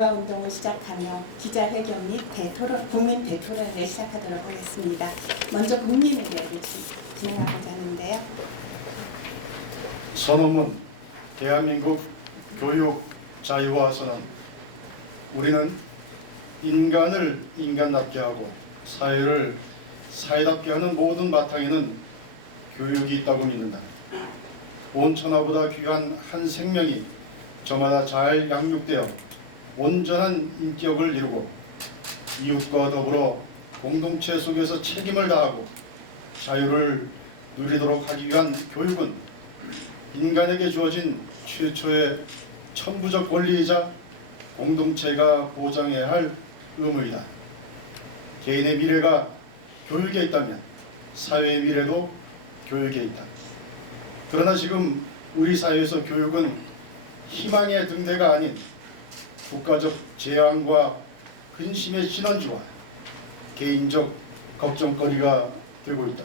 운동을 시작하며 기자회견 및 국민 대토론을 시작하도록 하겠습니다. 먼저 국민의례를 진행하고자 하는데요. 선언문 대한민국 교육 자유화 선언. 우리는 인간을 인간답게 하고 사회를 사회답게 하는 모든 바탕에는 교육이 있다고 믿는다. 온 천하보다 귀한 한 생명이 저마다 잘 양육되어 온전한 인격을 이루고 이웃과 더불어 공동체 속에서 책임을 다하고 자유를 누리도록 하기 위한 교육은 인간에게 주어진 최초의 천부적 권리이자 공동체가 보장해야 할 의무이다. 개인의 미래가 교육에 있다면 사회의 미래도 교육에 있다. 그러나 지금 우리 사회에서 교육은 희망의 등대가 아닌 국가적 재앙과 근심의 신원지와 개인적 걱정거리가 되고 있다.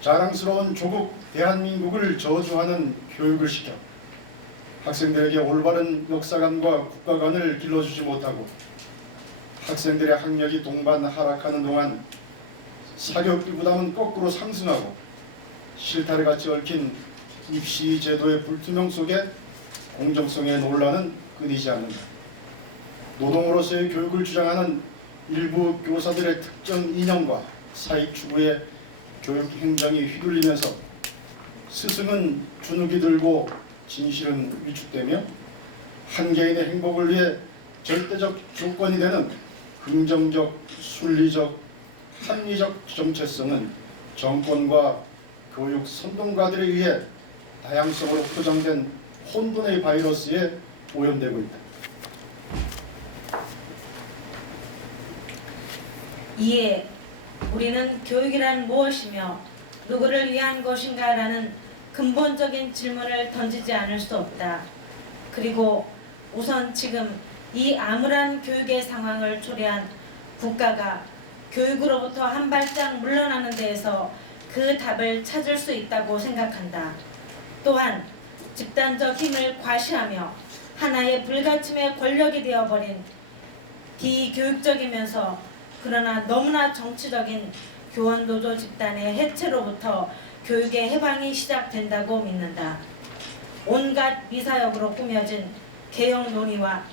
자랑스러운 조국 대한민국을 저주하는 교육을 시켜 학생들에게 올바른 역사관과 국가관을 길러주지 못하고 학생들의 학력이 동반 하락하는 동안 사교육비 부담은 거꾸로 상승하고 실타래 같이 얽힌 입시 제도의 불투명 속에 공정성의 논란은 끊이지 않는다. 노동으로서의 교육을 주장하는 일부 교사들의 특정 이념과 사익 추구의 교육 행정이 휘둘리면서 스승은 주눅이 들고 진실은 위축되며 한 개인의 행복을 위해 절대적 조건이 되는 긍정적, 순리적, 합리적 정체성은 정권과 교육 선동가들에 의해 다양성으로 포장된 혼돈의 바이러스에 오염되고 있다. 이에 우리는 교육이란 무엇이며 누구를 위한 것인가라는 근본적인 질문을 던지지 않을 수 없다. 그리고 우선 지금 이 암울한 교육의 상황을 초래한 국가가 교육으로부터 한 발짝 물러나는 데에서 그 답을 찾을 수 있다고 생각한다. 또한 집단적 힘을 과시하며 하나의 불가침의 권력이 되어버린 비교육적이면서 그러나 너무나 정치적인 교원노조 집단의 해체로부터 교육의 해방이 시작된다고 믿는다. 온갖 미사역으로 꾸며진 개혁 논의와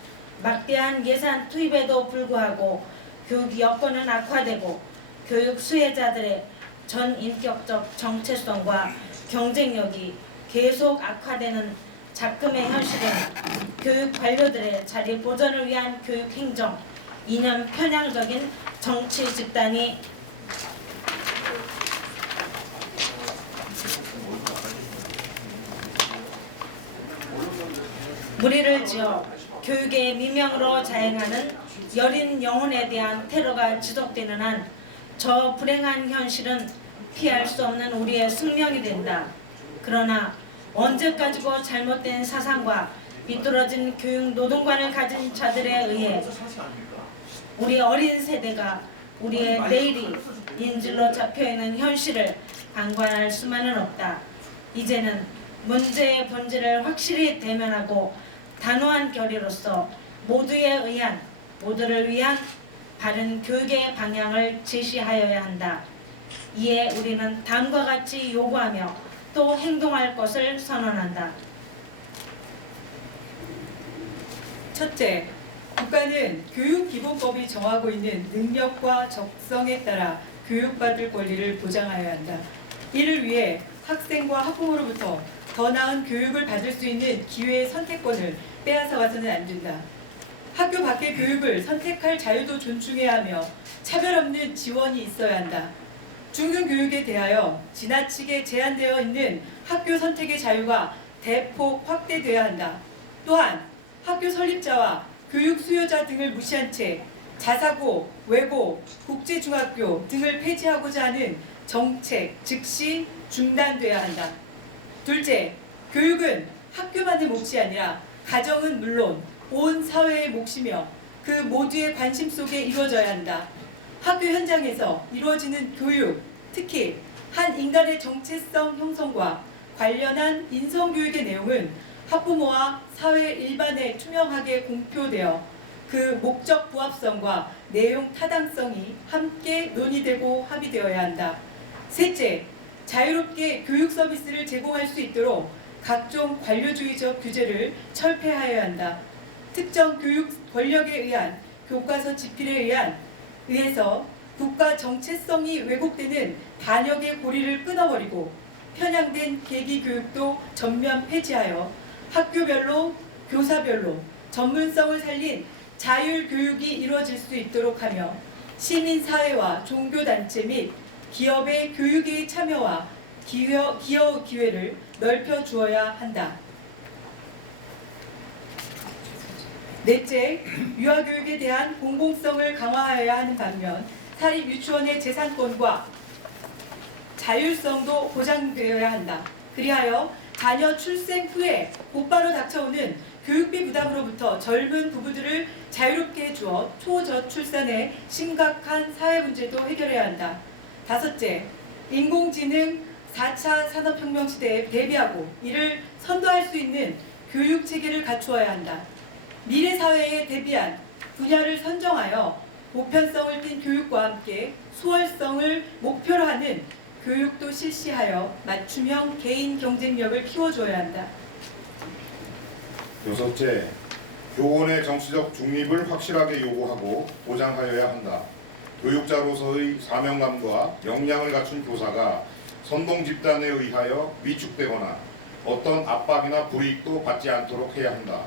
막대한 예산 투입에도 불구하고 교육 여건은 악화되고 교육 수혜자들의 전인격적 정체성과 경쟁력이 계속 악화되는 작금의 현실은 교육 관료들의 자리 보전을 위한 교육 행정, 이념 편향적인 정치 집단이 무리를 지어 교육의 미명으로 자행하는 여린 영혼에 대한 테러가 지속되는 한 저 불행한 현실은 피할 수 없는 우리의 숙명이 된다. 그러나 언제까지고 잘못된 사상과 비뚤어진 교육 노동관을 가진 자들에 의해 우리 어린 세대가 우리의 내일이 인질로 잡혀있는 현실을 방관할 수만은 없다. 이제는 문제의 본질을 확실히 대면하고 단호한 결의로서 모두를 위한 바른 교육의 방향을 제시하여야 한다. 이에 우리는 다음과 같이 요구하며 또 행동할 것을 선언한다. 첫째, 국가는 교육기본법이 정하고 있는 능력과 적성에 따라 교육받을 권리를 보장하여야 한다. 이를 위해 학생과 학부모로부터 더 나은 교육을 받을 수 있는 기회의 선택권을 빼앗아와서는 안 된다. 학교 밖의 교육을 선택할 자유도 존중해야 하며 차별 없는 지원이 있어야 한다. 중등교육에 대하여 지나치게 제한되어 있는 학교 선택의 자유가 대폭 확대되어야 한다. 또한 학교 설립자와 교육 수요자 등을 무시한 채 자사고, 외고, 국제중학교 등을 폐지하고자 하는 정책 즉시 중단돼야 한다. 둘째, 교육은 학교만의 몫이 아니라 가정은 물론 온 사회의 몫이며 그 모두의 관심 속에 이루어져야 한다. 학교 현장에서 이루어지는 교육, 특히 한 인간의 정체성 형성과 관련한 인성교육의 내용은 학부모와 사회 일반에 투명하게 공표되어 그 목적 부합성과 내용 타당성이 함께 논의되고 합의되어야 한다. 셋째, 자유롭게 교육 서비스를 제공할 수 있도록 각종 관료주의적 규제를 철폐하여야 한다. 특정 교육 권력에 의한 교과서 집필에 의해서 국가 정체성이 왜곡되는 반역의 고리를 끊어버리고 편향된 계기 교육도 전면 폐지하여 학교별로 교사별로 전문성을 살린 자율 교육이 이루어질 수 있도록 하며 시민사회와 종교단체 및 기업의 교육의 참여와 기여 기회를 넓혀 주어야 한다. 넷째, 유아교육에 대한 공공성을 강화하여야 하는 반면 사립 유치원의 재산권과 자율성도 보장되어야 한다. 그리하여 자녀 출생 후에 곧바로 닥쳐오는 교육비 부담으로부터 젊은 부부들을 자유롭게 해주어 초저출산의 심각한 사회 문제도 해결해야 한다. 다섯째, 인공지능 4차 산업혁명 시대에 대비하고 이를 선도할 수 있는 교육 체계를 갖추어야 한다. 미래 사회에 대비한 분야를 선정하여 보편성을 띤 교육과 함께 수월성을 목표로 하는 교육도 실시하여 맞춤형 개인 경쟁력을 키워줘야 한다. 여섯째, 교원의 정치적 중립을 확실하게 요구하고 보장하여야 한다. 교육자로서의 사명감과 역량을 갖춘 교사가 선동 집단에 의하여 위축되거나 어떤 압박이나 불이익도 받지 않도록 해야 한다.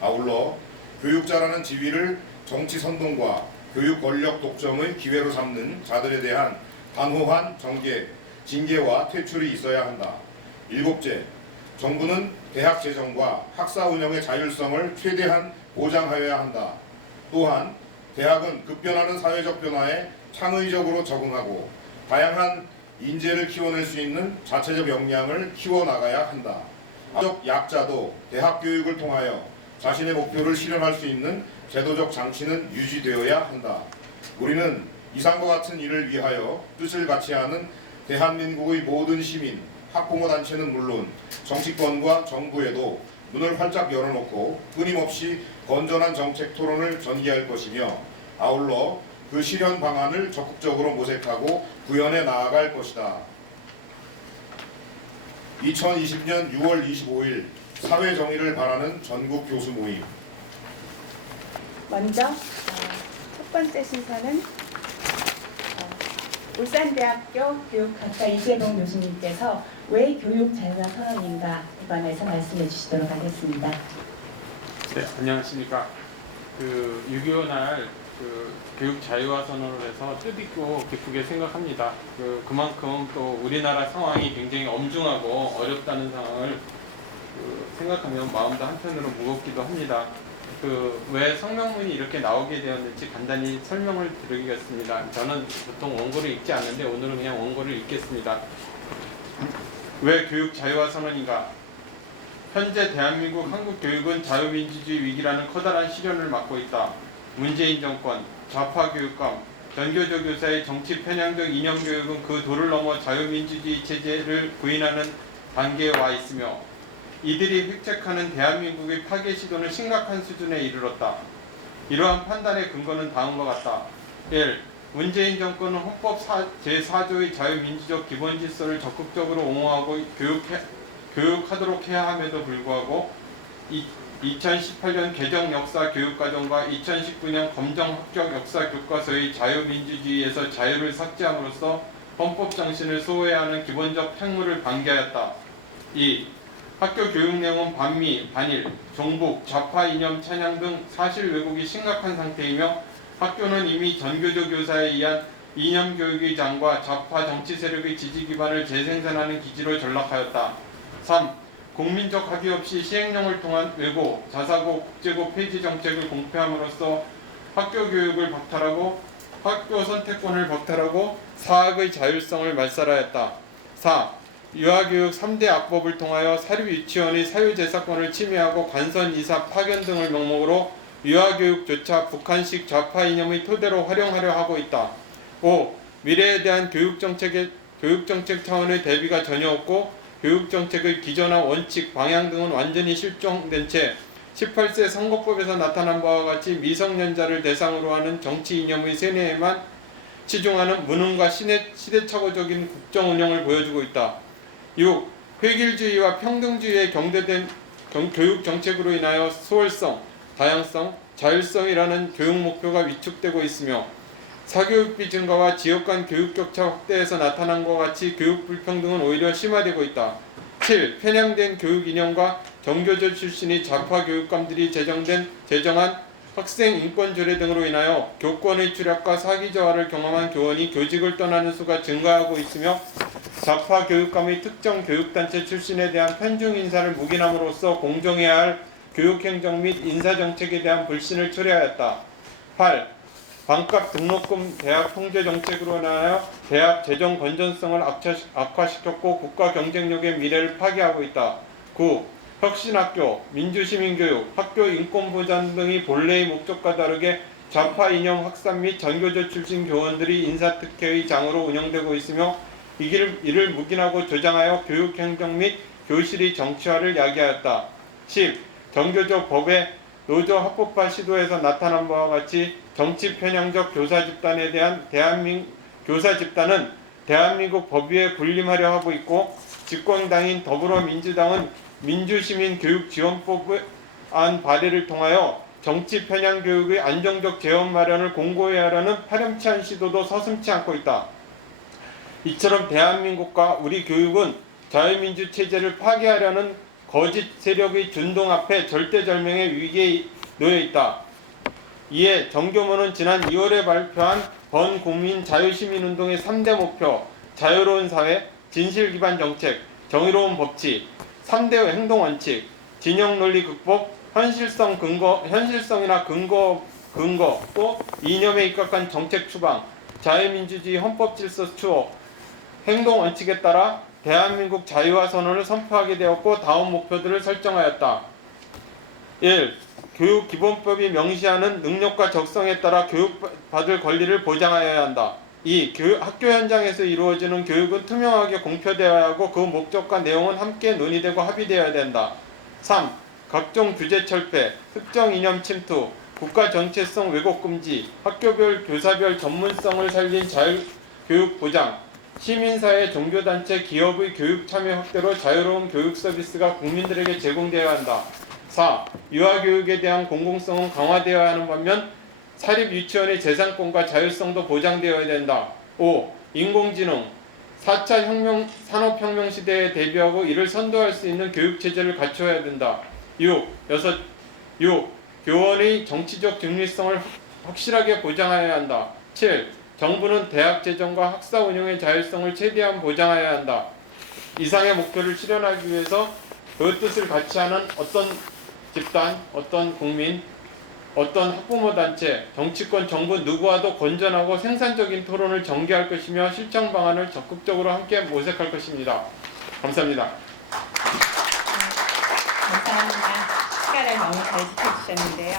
아울러 교육자라는 지위를 정치 선동과 교육 권력 독점의 기회로 삼는 자들에 대한 단호한 징계와 퇴출이 있어야 한다. 일곱째, 정부는 대학 재정과 학사 운영의 자율성을 최대한 보장하여야 한다. 또한 대학은 급변하는 사회적 변화에 창의적으로 적응하고 다양한 인재를 키워낼 수 있는 자체적 역량을 키워나가야 한다. 사회적 약자도 대학 교육을 통하여 자신의 목표를 실현할 수 있는 제도적 장치는 유지되어야 한다. 우리는 이상과 같은 일을 위하여 뜻을 같이 하는 대한민국의 모든 시민, 학부모 단체는 물론 정치권과 정부에도 문을 활짝 열어놓고 끊임없이 건전한 정책 토론을 전개할 것이며 아울러 그 실현 방안을 적극적으로 모색하고 구현해 나아갈 것이다. 2020년 6월 25일 사회정의를 바라는 전국 교수 모임. 먼저 첫 번째 순서는 울산대학교 교육학과 이재봉 교수님께서 왜 교육 자유화 선언인가에 관해서 말씀해 주시도록 하겠습니다. 네, 안녕하십니까. 6.25 날 교육 자유화 선언을 해서 뜻있고 기쁘게 생각합니다. 그만큼 또 우리나라 상황이 굉장히 엄중하고 어렵다는 상황을 생각하면 마음도 한편으로 무겁기도 합니다. 왜 성명문이 이렇게 나오게 되었는지 간단히 설명을 드리겠습니다. 저는 보통 원고를 읽지 않는데 오늘은 그냥 원고를 읽겠습니다. 왜 교육 자유화 선언인가? 현재 대한민국 한국 교육은 자유민주주의 위기라는 커다란 시련을 맞고 있다. 문재인 정권, 좌파 교육감, 전교조 교사의 정치 편향적 이념 교육은 그 도를 넘어 자유민주주의 체제를 부인하는 단계에 와 있으며 이들이 획책하는 대한민국의 파괴 시도는 심각한 수준에 이르렀다. 이러한 판단의 근거는 다음과 같다. 1. 문재인 정권은 헌법 제4조의 자유민주적 기본질서를 적극적으로 옹호하고 교육하도록 해야 함에도 불구하고 2018년 개정 역사 교육과정과 2019년 검정 합격 역사 교과서의 자유민주주의에서 자유를 삭제함으로써 헌법 정신을 소외하는 기본적 팽물을 방기하였다. 2. 학교 교육 내용은 반미, 반일, 종북, 좌파 이념 찬양 등 사실 왜곡이 심각한 상태이며 학교는 이미 전교조 교사에 의한 이념 교육의 장과 좌파 정치 세력의 지지 기반을 재생산하는 기지로 전락하였다. 3. 국민적 합의 없이 시행령을 통한 외고, 자사고, 국제고 폐지 정책을 공표함으로써 학교 교육을 박탈하고 학교 선택권을 박탈하고 사학의 자율성을 말살하였다. 4. 유아교육 3대 악법을 통하여 사립유치원의 사유재산권을 침해하고 관선이사 파견 등을 명목으로 유아교육조차 북한식 좌파 이념의 토대로 활용하려 하고 있다. 5. 미래에 대한 교육정책 차원의 대비가 전혀 없고 교육정책의 기조나 원칙, 방향 등은 완전히 실종된 채 18세 선거법에서 나타난 바와 같이 미성년자를 대상으로 하는 정치 이념의 세뇌에만 치중하는 무능과 시대착오적인 국정 운영을 보여주고 있다. 6. 획일주의와 평등주의에 경대된 교육 정책으로 인하여 수월성, 다양성, 자율성이라는 교육 목표가 위축되고 있으며 사교육비 증가와 지역 간 교육 격차 확대에서 나타난 것과 같이 교육 불평등은 오히려 심화되고 있다. 7. 편향된 교육 이념과 정교조 출신의 좌파 교육감들이 제정한 학생 인권 조례 등으로 인하여 교권의 추락과 사기 저하를 경험한 교원이 교직을 떠나는 수가 증가하고 있으며 좌파 교육감의 특정 교육단체 출신에 대한 편중 인사를 묵인함으로써 공정해야 할 교육행정 및 인사정책에 대한 불신을 초래하였다. 8. 반값 등록금 대학 통제 정책으로 인하여 대학 재정 건전성을 악화시켰고 국가 경쟁력의 미래를 파괴하고 있다. 9. 혁신학교, 민주시민교육, 학교 인권보장 등이 본래의 목적과 다르게 좌파 이념 확산 및 전교조 출신 교원들이 인사특혜의 장으로 운영되고 있으며 이를 묵인하고 조장하여 교육행정 및 교실의 정치화를 야기하였다. 10. 전교조 법의 노조 합법화 시도에서 나타난 바와 같이 정치 편향적 교사 집단에 대한 교사 집단은 대한민국 법위에 군림하려 하고 있고 집권당인 더불어민주당은 민주시민교육지원법안 발의를 통하여 정치 편향 교육의 안정적 재원 마련을 공고해야 하라는 파렴치한 시도도 서슴지 않고 있다. 이처럼 대한민국과 우리 교육은 자유민주 체제를 파괴하려는 거짓 세력의 준동 앞에 절대절명의 위기에 놓여 있다. 이에 정교모는 지난 2월에 발표한 번국민 자유시민운동의 3대 목표, 자유로운 사회, 진실기반 정책, 정의로운 법치, 3대 행동원칙, 진영논리 극복, 현실성이나 근거, 또 이념에 입각한 정책 추방, 자유민주주의 헌법질서 추호, 행동원칙에 따라 대한민국 자유화 선언을 선포하게 되었고 다음 목표들을 설정하였다. 1. 교육기본법이 명시하는 능력과 적성에 따라 교육받을 권리를 보장하여야 한다. 2. 학교 현장에서 이루어지는 교육은 투명하게 공표되어야 하고 그 목적과 내용은 함께 논의되고 합의되어야 된다. 3. 각종 규제 철폐, 특정 이념 침투, 국가 정체성 왜곡 금지, 학교별 교사별 전문성을 살린 자율교육 보장, 시민사회, 종교단체, 기업의 교육 참여 확대로 자유로운 교육 서비스가 국민들에게 제공되어야 한다. 4. 유아교육에 대한 공공성은 강화되어야 하는 반면 사립 유치원의 재산권과 자율성도 보장되어야 된다. 5. 인공지능, 4차 산업혁명 시대에 대비하고 이를 선도할 수 있는 교육체제를 갖춰야 된다. 6. 교원의 정치적 중립성을 확실하게 보장해야 한다. 7. 정부는 대학 재정과 학사 운영의 자율성을 최대한 보장해야 한다. 이상의 목표를 실현하기 위해서 그 뜻을 같이 하는 어떤 집단, 어떤 국민, 어떤 학부모 단체, 정치권, 정부 누구와도 건전하고 생산적인 토론을 전개할 것이며 실천 방안을 적극적으로 함께 모색할 것입니다. 감사합니다. 감사합니다. 시간을 너무 잘 지켜주셨는데요.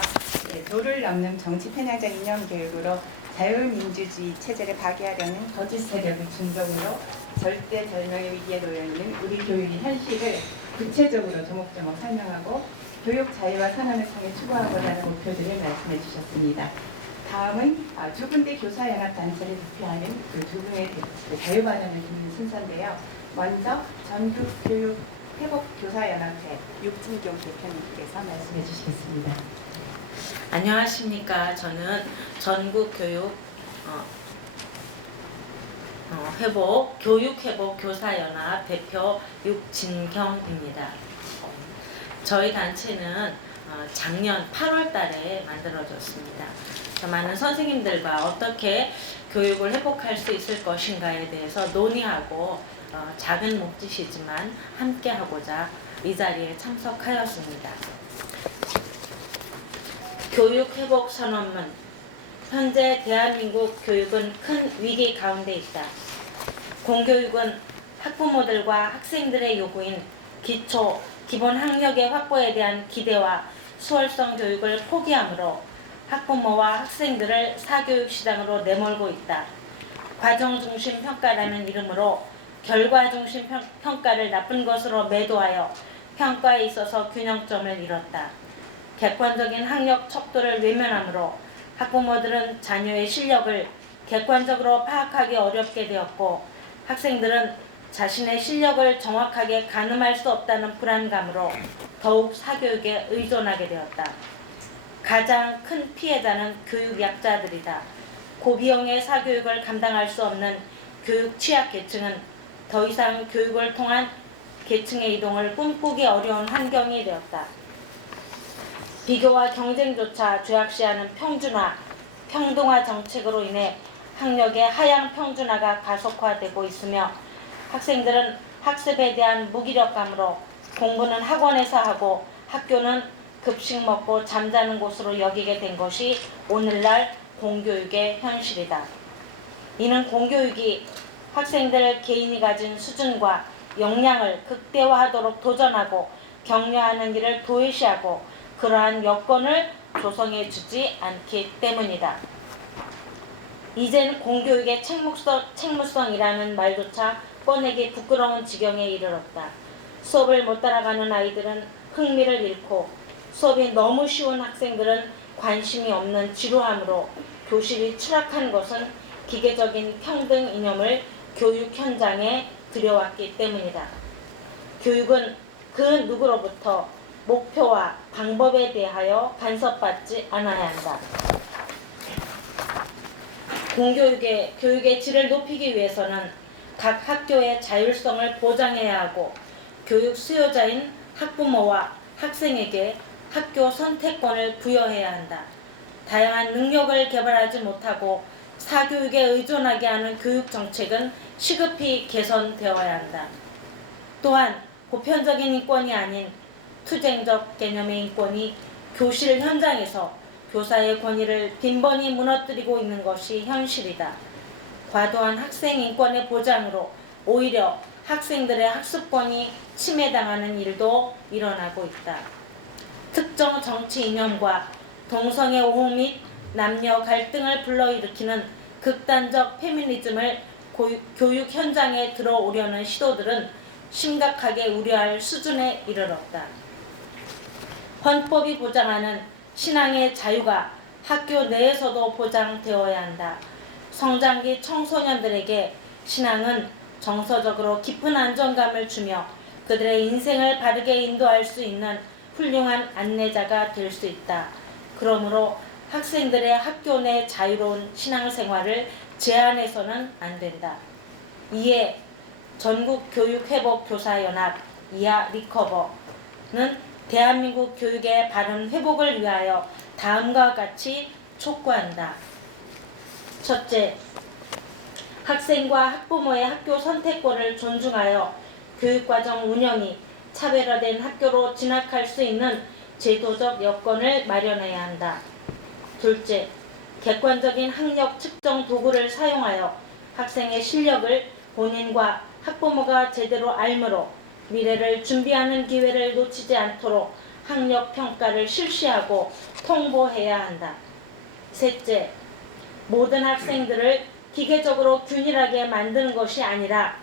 네, 도를 넘는 정치 편향적 이념 교육으로 자유민주주의 체제를 파괴하려는 거짓 세력의 준동으로 절대절명의 위기에 놓여있는 우리 교육의 현실을 구체적으로 조목조목 설명하고 교육 자유와 선언을 통해 추구하고자 하는 목표들을 말씀해 주셨습니다. 다음은 두 군데 교사연합단체를 대표하는 그 두 분의 자유반응을 듣는 순서인데요. 먼저 전국교육회복교사연합회 육진경 대표님께서 말씀해 주시겠습니다. 안녕하십니까. 저는 전국교육 교육회복교사연합 대표 육진경입니다. 저희 단체는 작년 8월 달에 만들어졌습니다. 많은 선생님들과 어떻게 교육을 회복할 수 있을 것인가에 대해서 논의하고 작은 몸짓이지만 함께하고자 이 자리에 참석하였습니다. 교육회복선언문. 현재 대한민국 교육은 큰 위기 가운데 있다. 공교육은 학부모들과 학생들의 요구인 기본 학력의 확보에 대한 기대와 수월성 교육을 포기하므로 학부모와 학생들을 사교육 시장으로 내몰고 있다. 과정중심 평가라는 이름으로 결과 중심 평가를 나쁜 것으로 매도하여 평가에 있어서 균형점을 잃었다. 객관적인 학력 척도를 외면하므로 학부모들은 자녀의 실력을 객관적으로 파악하기 어렵게 되었고 학생들은 자신의 실력을 정확하게 가늠할 수 없다는 불안감으로 더욱 사교육에 의존하게 되었다. 가장 큰 피해자는 교육 약자들이다. 고비용의 사교육을 감당할 수 없는 교육 취약계층은 더 이상 교육을 통한 계층의 이동을 꿈꾸기 어려운 환경이 되었다. 비교와 경쟁조차 죄악시하는 평준화, 평등화 정책으로 인해 학력의 하향 평준화가 가속화되고 있으며 학생들은 학습에 대한 무기력감으로 공부는 학원에서 하고 학교는 급식 먹고 잠자는 곳으로 여기게 된 것이 오늘날 공교육의 현실이다. 이는 공교육이 학생들 개인이 가진 수준과 역량을 극대화하도록 도전하고 격려하는 일을 도외시하고 그러한 여건을 조성해 주지 않기 때문이다. 이젠 공교육의 책무성이라는 말조차 꺼내기 부끄러운 지경에 이르렀다. 수업을 못 따라가는 아이들은 흥미를 잃고 수업이 너무 쉬운 학생들은 관심이 없는 지루함으로 교실이 추락한 것은 기계적인 평등 이념을 교육 현장에 들여왔기 때문이다. 교육은 그 누구로부터 목표와 방법에 대하여 간섭받지 않아야 한다. 공교육의 교육의 질을 높이기 위해서는 각 학교의 자율성을 보장해야 하고 교육 수요자인 학부모와 학생에게 학교 선택권을 부여해야 한다. 다양한 능력을 개발하지 못하고 사교육에 의존하게 하는 교육 정책은 시급히 개선되어야 한다. 또한 보편적인 인권이 아닌 투쟁적 개념의 인권이 교실 현장에서 교사의 권위를 빈번히 무너뜨리고 있는 것이 현실이다. 과도한 학생 인권의 보장으로 오히려 학생들의 학습권이 침해당하는 일도 일어나고 있다. 특정 정치 이념과 동성애 오호 및 남녀 갈등을 불러일으키는 극단적 페미니즘을 교육 현장에 들어오려는 시도들은 심각하게 우려할 수준에 이르렀다. 헌법이 보장하는 신앙의 자유가 학교 내에서도 보장되어야 한다. 성장기 청소년들에게 신앙은 정서적으로 깊은 안정감을 주며 그들의 인생을 바르게 인도할 수 있는 훌륭한 안내자가 될 수 있다. 그러므로 학생들의 학교 내 자유로운 신앙생활을 제한해서는 안 된다. 이에 전국교육회복교사연합 이하 리커버는 대한민국 교육의 바른 회복을 위하여 다음과 같이 촉구한다. 첫째, 학생과 학부모의 학교 선택권을 존중하여 교육과정 운영이 차별화된 학교로 진학할 수 있는 제도적 여건을 마련해야 한다. 둘째, 객관적인 학력 측정 도구를 사용하여 학생의 실력을 본인과 학부모가 제대로 알므로 미래를 준비하는 기회를 놓치지 않도록 학력 평가를 실시하고 통보해야 한다. 셋째, 모든 학생들을 기계적으로 균일하게 만드는 것이 아니라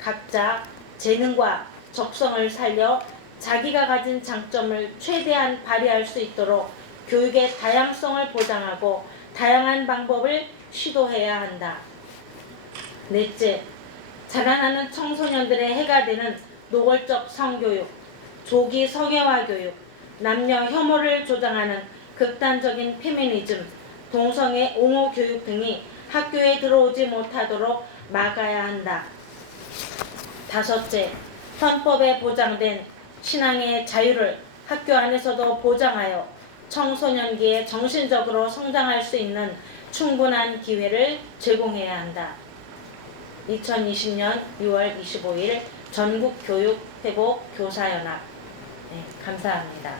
각자 재능과 적성을 살려 자기가 가진 장점을 최대한 발휘할 수 있도록 교육의 다양성을 보장하고 다양한 방법을 시도해야 한다. 넷째, 자라나는 청소년들의 해가 되는 노골적 성교육, 조기 성애화 교육, 남녀 혐오를 조장하는 극단적인 페미니즘, 동성애 옹호 교육 등이 학교에 들어오지 못하도록 막아야 한다. 다섯째, 헌법에 보장된 신앙의 자유를 학교 안에서도 보장하여 청소년기에 정신적으로 성장할 수 있는 충분한 기회를 제공해야 한다. 2020년 6월 25일 전국교육회복교사연합. 네, 감사합니다.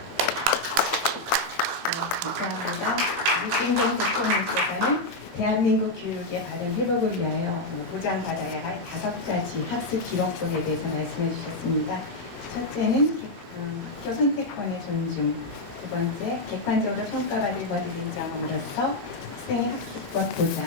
감사합니다. 유진동 대표님께서는 대한민국 교육의 바른 회복을 위하여 보장받아야 할 5가지 학습 기록법에 대해서 말씀해 주셨습니다. 첫째는 학교 선택권의 존중, 두 번째 객관적으로 평가받을 권리를 인정함으로써 학생의 학습권 보장,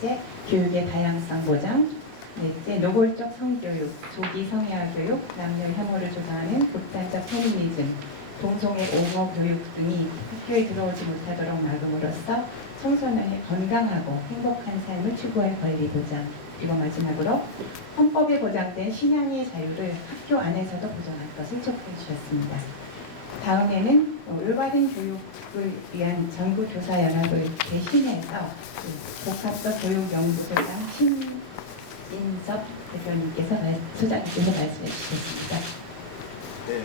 셋째 교육의 다양성 보장, 넷째 가운데 노골적 성교육, 조기 성애화 교육, 남녀 혐오를 조장하는 극단적 페미니즘, 동성애 옹호 교육 등이 학교에 들어오지 못하도록 막음으로써 청소년의 건강하고 행복한 삶을 추구할 권리 보장, 그리고 마지막으로 헌법에 보장된 신앙의 자유를 학교 안에서도 보장할 것을 촉구해 주셨습니다. 다음에는 올바른 교육을 위한 전국교사연합을 대신해서 복합서 교육연구소장 신인섭 대표님께서 소장님께서 말씀해 주셨습니다. 네,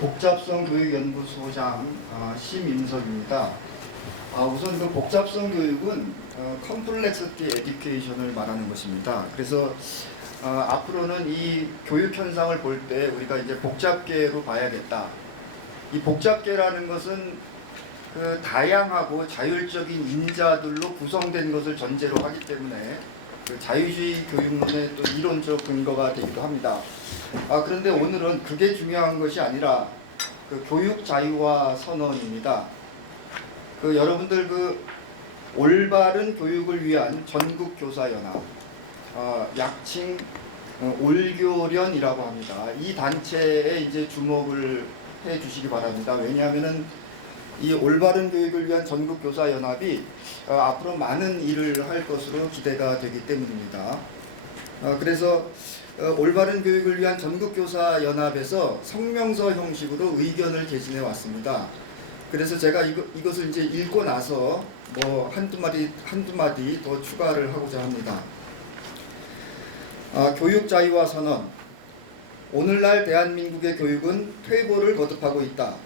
복잡성 교육연구소장 심인석입니다. 우선 그 복잡성 교육은 컴플렉시티 에듀케이션을 말하는 것입니다. 그래서 앞으로는 이 교육 현상을 볼 때 우리가 이제 복잡계로 봐야겠다. 이 복잡계라는 것은 그 다양하고 자율적인 인자들로 구성된 것을 전제로 하기 때문에 그 자유주의 교육론의 또 이론적 근거가 되기도 합니다. 그런데 오늘은 그게 중요한 것이 아니라 그 교육 자유화 선언입니다. 그 여러분들 그 올바른 교육을 위한 전국교사연합, 약칭 올교련이라고 합니다. 이 단체에 이제 주목을 해 주시기 바랍니다. 왜냐하면은 이 올바른 교육을 위한 전국교사연합이 앞으로 많은 일을 할 것으로 기대가 되기 때문입니다. 그래서 올바른 교육을 위한 전국교사연합에서 성명서 형식으로 의견을 개진해 왔습니다. 그래서 제가 이것을 이제 읽고 나서 뭐 한두 마디 더 추가를 하고자 합니다. 교육 자유화 선언. 오늘날 대한민국의 교육은 퇴보를 거듭하고 있다.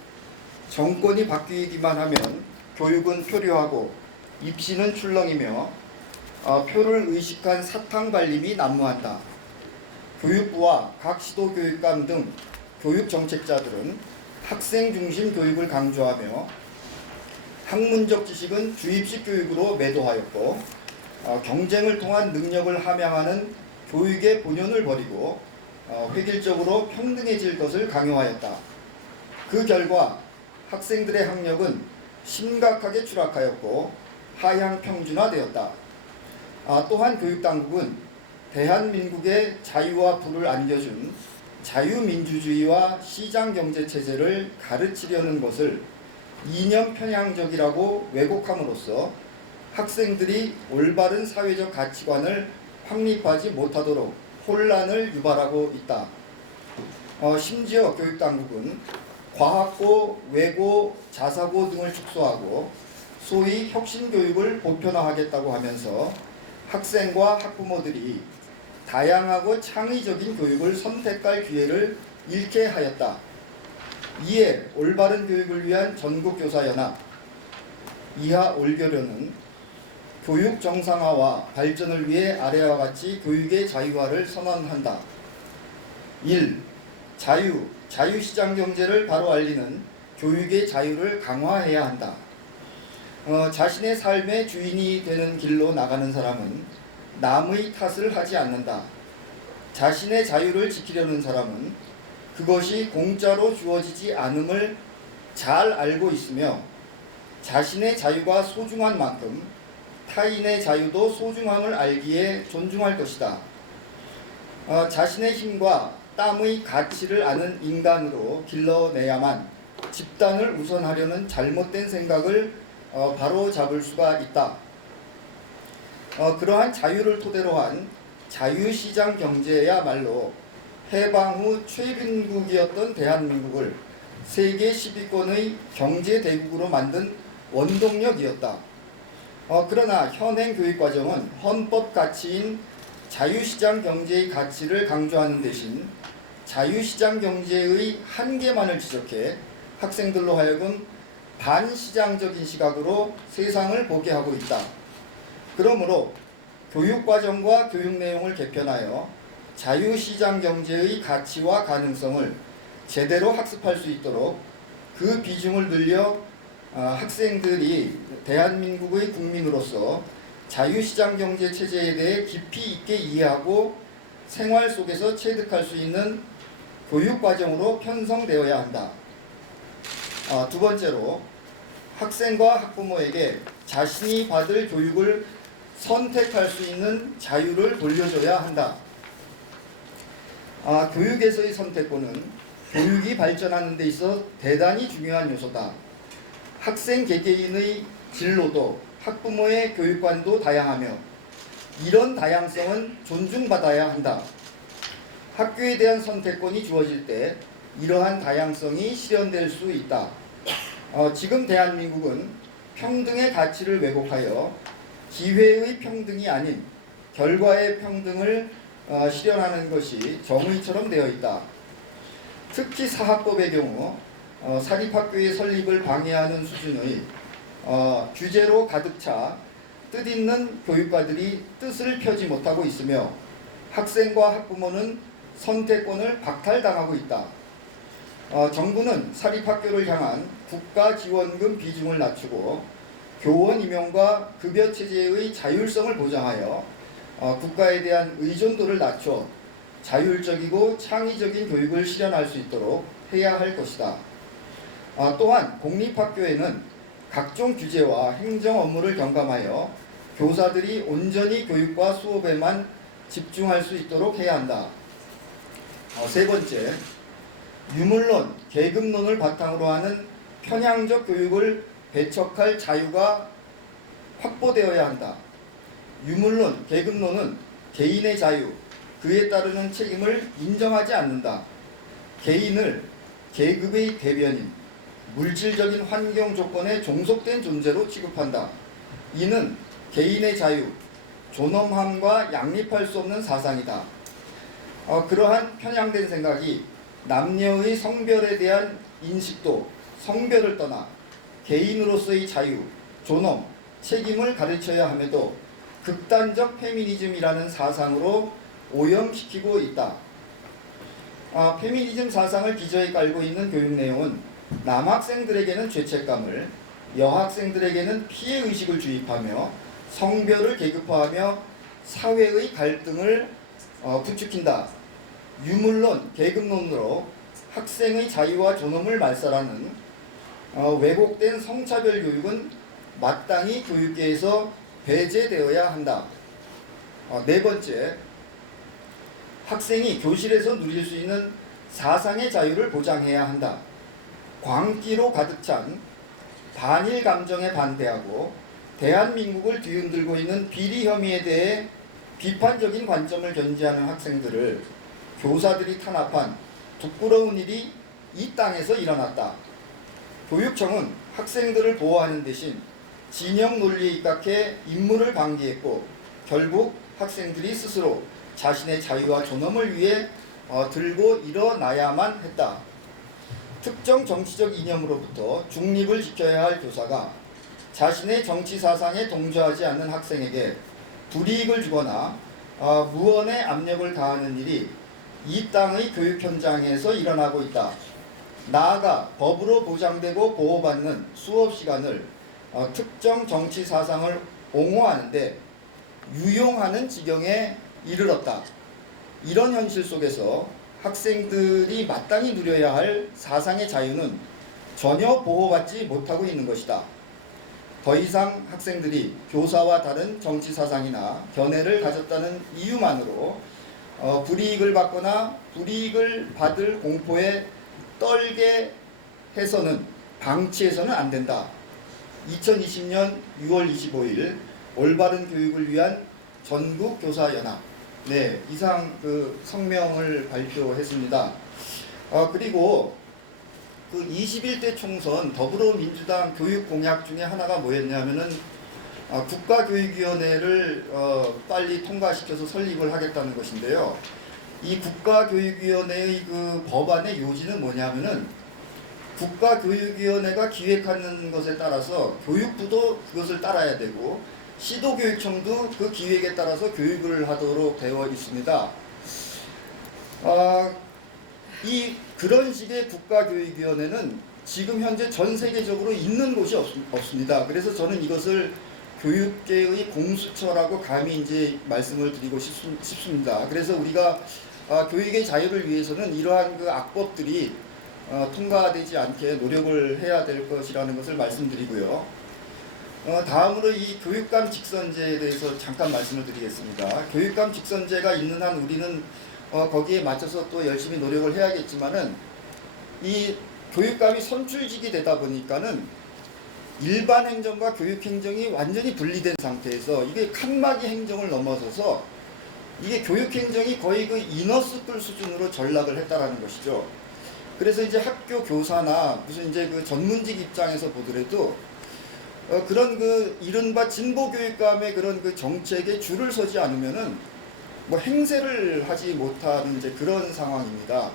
정권이 바뀌기만 하면 교육은 표류하고 입시는 출렁이며 표를 의식한 사탕 발림이 난무한다. 교육부와 각 시도교육감 등 교육정책자들은 학생 중심 교육을 강조하며 학문적 지식은 주입식 교육으로 매도하였고 경쟁을 통한 능력을 함양하는 교육의 본연을 버리고 획일적으로 평등해질 것을 강요하였다. 그 결과 학생들의 학력은 심각하게 추락하였고 하향 평준화되었다. 또한 교육당국은 대한민국의 자유와 부를 안겨준 자유민주주의와 시장경제체제를 가르치려는 것을 이념 편향적이라고 왜곡함으로써 학생들이 올바른 사회적 가치관을 확립하지 못하도록 혼란을 유발하고 있다. 심지어 교육당국은 과학고, 외고, 자사고 등을 축소하고 소위 혁신교육을 보편화하겠다고 하면서 학생과 학부모들이 다양하고 창의적인 교육을 선택할 기회를 잃게 하였다. 이에 올바른 교육을 위한 전국교사연합 이하 올교련은 교육 정상화와 발전을 위해 아래와 같이 교육의 자유화를 선언한다. 1. 자유시장 경제를 바로 알리는 교육의 자유를 강화해야 한다. 자신의 삶의 주인이 되는 길로 나가는 사람은 남의 탓을 하지 않는다. 자신의 자유를 지키려는 사람은 그것이 공짜로 주어지지 않음을 잘 알고 있으며 자신의 자유가 소중한 만큼 타인의 자유도 소중함을 알기에 존중할 것이다. 자신의 힘과 땀의 가치를 아는 인간으로 길러내야만 집단을 우선하려는 잘못된 생각을 바로 잡을 수가 있다. 그러한 자유를 토대로 한 자유시장 경제야말로 해방 후 최빈국이었던 대한민국을 세계 10위권의 경제대국으로 만든 원동력이었다. 그러나 현행 교육과정은 헌법 가치인 자유시장 경제의 가치를 강조하는 대신 자유시장 경제의 한계만을 지적해 학생들로 하여금 반시장적인 시각으로 세상을 보게 하고 있다. 그러므로 교육과정과 교육 내용을 개편하여 자유시장 경제의 가치와 가능성을 제대로 학습할 수 있도록 그 비중을 늘려 학생들이 대한민국의 국민으로서 자유시장 경제 체제에 대해 깊이 있게 이해하고 생활 속에서 체득할 수 있는 교육과정으로 편성되어야 한다. 두 번째로 학생과 학부모에게 자신이 받을 교육을 선택할 수 있는 자유를 돌려줘야 한다. 교육에서의 선택권은 교육이 발전하는 데 있어 대단히 중요한 요소다. 학생 개개인의 진로도 학부모의 교육관도 다양하며 이런 다양성은 존중받아야 한다. 학교에 대한 선택권이 주어질 때 이러한 다양성이 실현될 수 있다. 지금 대한민국은 평등의 가치를 왜곡하여 기회의 평등이 아닌 결과의 평등을 실현하는 것이 정의처럼 되어 있다. 특히 사학법의 경우 사립학교의 설립을 방해하는 수준의 규제로 가득 차 뜻있는 교육과들이 뜻을 펴지 못하고 있으며 학생과 학부모는 선택권을 박탈당하고 있다. 정부는 사립학교를 향한 국가지원금 비중을 낮추고 교원 임용과 급여체제의 자율성을 보장하여 국가에 대한 의존도를 낮춰 자율적이고 창의적인 교육을 실현할 수 있도록 해야 할 것이다. 또한 공립학교에는 각종 규제와 행정 업무를 경감하여 교사들이 온전히 교육과 수업에만 집중할 수 있도록 해야 한다. 세 번째, 유물론, 계급론을 바탕으로 하는 편향적 교육을 배척할 자유가 확보되어야 한다. 유물론, 계급론은 개인의 자유, 그에 따르는 책임을 인정하지 않는다. 개인을 계급의 대변인, 물질적인 환경 조건에 종속된 존재로 취급한다. 이는 개인의 자유, 존엄함과 양립할 수 없는 사상이다. 그러한 편향된 생각이 남녀의 성별에 대한 인식도 성별을 떠나 개인으로서의 자유, 존엄, 책임을 가르쳐야 함에도 극단적 페미니즘이라는 사상으로 오염시키고 있다. 페미니즘 사상을 기저에 깔고 있는 교육 내용은 남학생들에게는 죄책감을, 여학생들에게는 피해의식을 주입하며 성별을 계급화하며 사회의 갈등을 부추긴다. 유물론, 계급론으로 학생의 자유와 존엄을 말살하는 왜곡된 성차별 교육은 마땅히 교육계에서 배제되어야 한다. 네 번째, 학생이 교실에서 누릴 수 있는 사상의 자유를 보장해야 한다. 광기로 가득 찬 반일 감정에 반대하고 대한민국을 뒤흔들고 있는 비리 혐의에 대해 비판적인 관점을 견지하는 학생들을 교사들이 탄압한 부끄러운 일이 이 땅에서 일어났다. 교육청은 학생들을 보호하는 대신 진영 논리에 입각해 임무를 방기했고 결국 학생들이 스스로 자신의 자유와 존엄을 위해 들고 일어나야만 했다. 특정 정치적 이념으로부터 중립을 지켜야 할 교사가 자신의 정치 사상에 동조하지 않는 학생에게 불이익을 주거나 무언의 압력을 가하는 일이 이 땅의 교육 현장에서 일어나고 있다. 나아가 법으로 보장되고 보호받는 수업 시간을 특정 정치 사상을 옹호하는데 유용하는 지경에 이르렀다. 이런 현실 속에서 학생들이 마땅히 누려야 할 사상의 자유는 전혀 보호받지 못하고 있는 것이다. 더 이상 학생들이 교사와 다른 정치 사상이나 견해를 가졌다는 이유만으로 불이익을 받거나 불이익을 받을 공포에 떨게 해서는 방치해서는 안 된다. 2020년 6월 25일 올바른 교육을 위한 전국교사연합 이상 성명을 발표했습니다. 그리고 21대 총선 더불어민주당 교육 공약 중에 하나가 뭐였냐면은 국가교육위원회를 빨리 통과시켜서 설립을 하겠다는 것인데요. 이 국가교육위원회의 법안의 요지는 뭐냐면은 국가교육위원회가 기획하는 것에 따라서 교육부도 그것을 따라야 되고 시도교육청도 그 기획에 따라서 교육을 하도록 되어 있습니다. 그런 식의 국가교육위원회는 지금 현재 전 세계적으로 있는 곳이 없습니다. 그래서 저는 이것을 교육계의 공수처라고 감히 이제 말씀을 드리고 싶습니다. 그래서 우리가 교육의 자유를 위해서는 이러한 악법들이 통과되지 않게 노력을 해야 될 것이라는 것을 말씀드리고요. 다음으로 이 교육감 직선제에 대해서 잠깐 말씀을 드리겠습니다. 교육감 직선제가 있는 한 우리는 거기에 맞춰서 또 열심히 노력을 해야겠지만은 이 교육감이 선출직이 되다 보니까는 일반 행정과 교육 행정이 완전히 분리된 상태에서 이게 칸막이 행정을 넘어서서 이게 교육 행정이 거의 그 이너스쿨 수준으로 전락을 했다라는 것이죠. 그래서 이제 학교 교사나 무슨 이제 그 전문직 입장에서 보더라도 그런 그 이른바 진보 교육감의 그런 그 정책에 줄을 서지 않으면은 뭐 행세를 하지 못하는 이제 그런 상황입니다.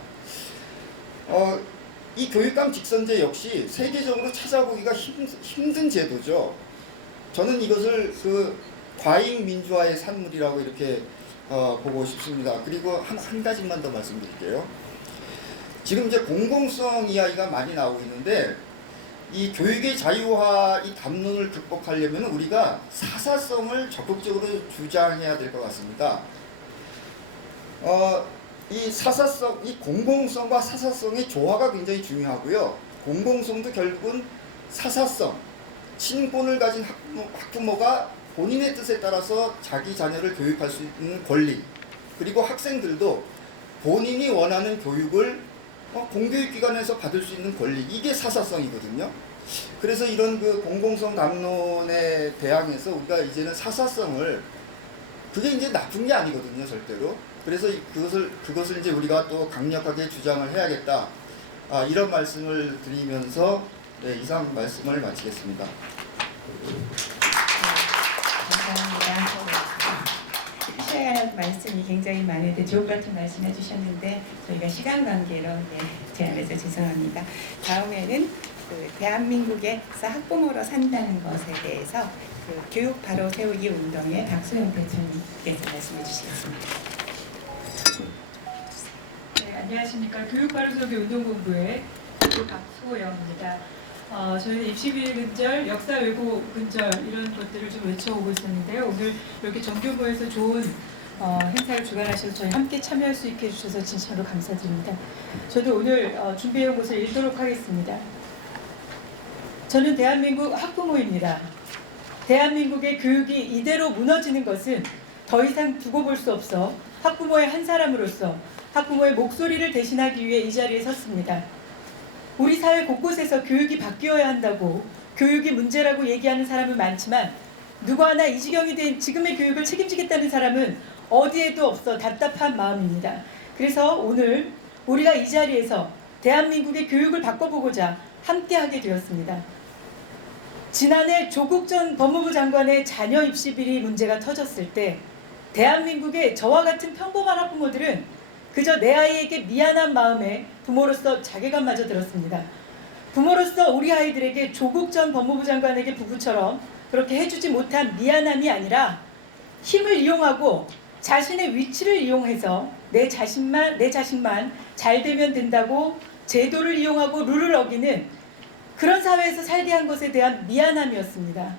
이 교육감 직선제 역시 세계적으로 찾아보기가 힘든 제도죠. 저는 이것을 그 과잉 민주화의 산물이라고 이렇게 보고 싶습니다. 그리고 한 가지만 더 말씀드릴게요. 지금 이제 공공성 이야기가 많이 나오고 있는데 이 교육의 자유화 이 담론을 극복하려면 우리가 사사성을 적극적으로 주장해야 될 것 같습니다. 이 사사성, 이 공공성과 사사성의 조화가 굉장히 중요하고요. 공공성도 결국은 사사성, 친권을 가진 학부모가 본인의 뜻에 따라서 자기 자녀를 교육할 수 있는 권리, 그리고 학생들도 본인이 원하는 교육을 공교육기관에서 받을 수 있는 권리, 이게 사사성이거든요. 그래서 이런 그 공공성 담론에 대항해서 우리가 이제는 사사성을, 그게 이제 나쁜 게 아니거든요, 절대로. 그래서 그것을 이제 우리가 또 강력하게 주장을 해야겠다. 이런 말씀을 드리면서 이상 말씀을 마치겠습니다. 감사합니다. 하셔야 할 말씀이 굉장히 많은데 주옥 같은 말씀 해주셨는데 저희가 시간 관계로 제안해서 죄송합니다. 다음에는 그 대한민국에서 학부모로 산다는 것에 대해서 그 교육 바로 세우기 운동의 박소영 대표님께서 말씀해 주시겠습니다. 네, 안녕하십니까. 교육바로서기 운동본부의 박소영입니다. 저희는 입시비리 근절, 역사 왜곡 근절 이런 것들을 좀 외쳐오고 있었는데요. 오늘 이렇게 정교부에서 좋은 행사를 주관하셔서 저희 함께 참여할 수 있게 해주셔서 진심으로 감사드립니다. 저도 오늘 준비해온 것을 읽도록 하겠습니다. 저는 대한민국 학부모입니다. 대한민국의 교육이 이대로 무너지는 것은 더 이상 두고 볼 수 없어 학부모의 한 사람으로서 학부모의 목소리를 대신하기 위해 이 자리에 섰습니다. 우리 사회 곳곳에서 교육이 바뀌어야 한다고, 교육이 문제라고 얘기하는 사람은 많지만 누구 하나 이 지경이 된 지금의 교육을 책임지겠다는 사람은 어디에도 없어 답답한 마음입니다. 그래서 오늘 우리가 이 자리에서 대한민국의 교육을 바꿔보고자 함께하게 되었습니다. 지난해 조국 전 법무부 장관의 자녀 입시 비리 문제가 터졌을 때 대한민국의 저와 같은 평범한 학부모들은 그저 내 아이에게 미안한 마음에 부모로서 자괴감마저 들었습니다. 부모로서 우리 아이들에게 조국 전 법무부 장관에게 부부처럼 그렇게 해주지 못한 미안함이 아니라 힘을 이용하고 자신의 위치를 이용해서 내 자식만 잘 되면 된다고 제도를 이용하고 룰을 어기는 그런 사회에서 살게 한 것에 대한 미안함이었습니다.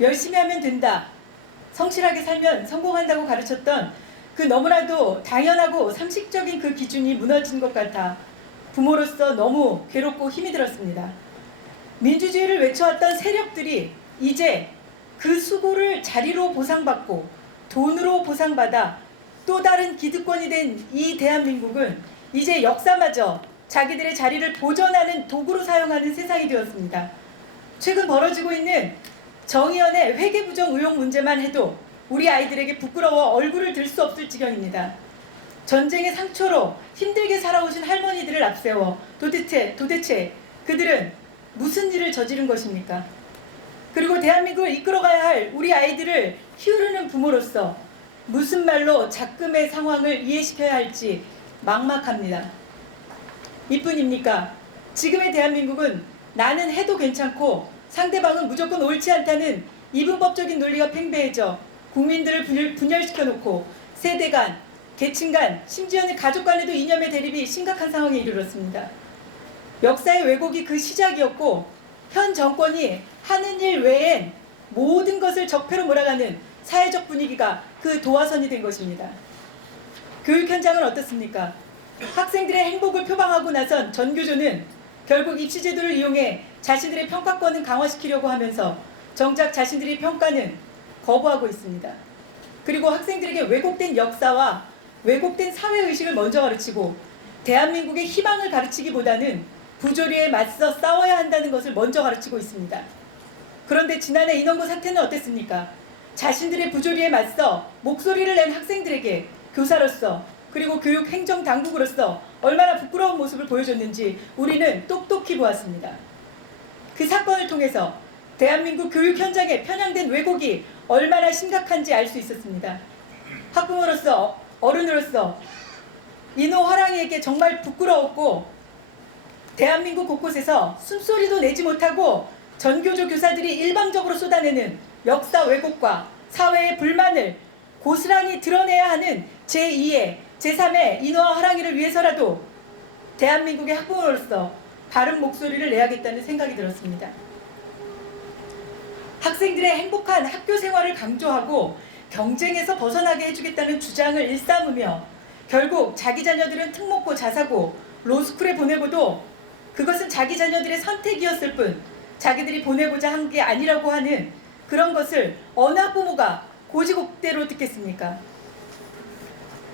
열심히 하면 된다, 성실하게 살면 성공한다고 가르쳤던 그 너무나도 당연하고 상식적인 그 기준이 무너진 것 같아 부모로서 너무 괴롭고 힘이 들었습니다. 민주주의를 외쳐왔던 세력들이 이제 그 수고를 자리로 보상받고 돈으로 보상받아 또 다른 기득권이 된 이 대한민국은 이제 역사마저 자기들의 자리를 보존하는 도구로 사용하는 세상이 되었습니다. 최근 벌어지고 있는 정의연의 회계부정 의혹 문제만 해도 우리 아이들에게 부끄러워 얼굴을 들 수 없을 지경입니다. 전쟁의 상처로 힘들게 살아오신 할머니들을 앞세워 도대체 그들은 무슨 일을 저지른 것입니까? 그리고 대한민국을 이끌어가야 할 우리 아이들을 키우는 부모로서 무슨 말로 작금의 상황을 이해시켜야 할지 막막합니다. 이뿐입니까? 지금의 대한민국은 나는 해도 괜찮고 상대방은 무조건 옳지 않다는 이분법적인 논리가 팽배해져 국민들을 분열시켜놓고 세대 간, 계층 간, 심지어는 가족 간에도 이념의 대립이 심각한 상황에 이르렀습니다. 역사의 왜곡이 그 시작이었고 현 정권이 하는 일 외엔 모든 것을 적폐로 몰아가는 사회적 분위기가 그 도화선이 된 것입니다. 교육 현장은 어떻습니까? 학생들의 행복을 표방하고 나선 전교조는 결국 입시제도를 이용해 자신들의 평가권을 강화시키려고 하면서 정작 자신들의 평가는 거부하고 있습니다. 그리고 학생들에게 왜곡된 역사와 왜곡된 사회의식을 먼저 가르치고 대한민국의 희망을 가르치기보다는 부조리에 맞서 싸워야 한다는 것을 먼저 가르치고 있습니다. 그런데 지난해 인원고 사태는 어땠습니까? 자신들의 부조리에 맞서 목소리를 낸 학생들에게 교사로서 그리고 교육행정당국으로서 얼마나 부끄러운 모습을 보여줬는지 우리는 똑똑히 보았습니다. 그 사건을 통해서 대한민국 교육 현장에 편향된 왜곡이 얼마나 심각한지 알 수 있었습니다. 학부모로서 어른으로서 인호 화랑이에게 정말 부끄러웠고 대한민국 곳곳에서 숨소리도 내지 못하고 전교조 교사들이 일방적으로 쏟아내는 역사 왜곡과 사회의 불만을 고스란히 드러내야 하는 제2의 제3의 인호와 화랑이를 위해서라도 대한민국의 학부모로서 바른 목소리를 내야겠다는 생각이 들었습니다. 학생들의 행복한 학교 생활을 강조하고 경쟁에서 벗어나게 해주겠다는 주장을 일삼으며 결국 자기 자녀들은 특목고 자사고 로스쿨에 보내고도 그것은 자기 자녀들의 선택이었을 뿐 자기들이 보내고자 한 게 아니라고 하는 그런 것을 어느 학부모가 고지곡대로 듣겠습니까?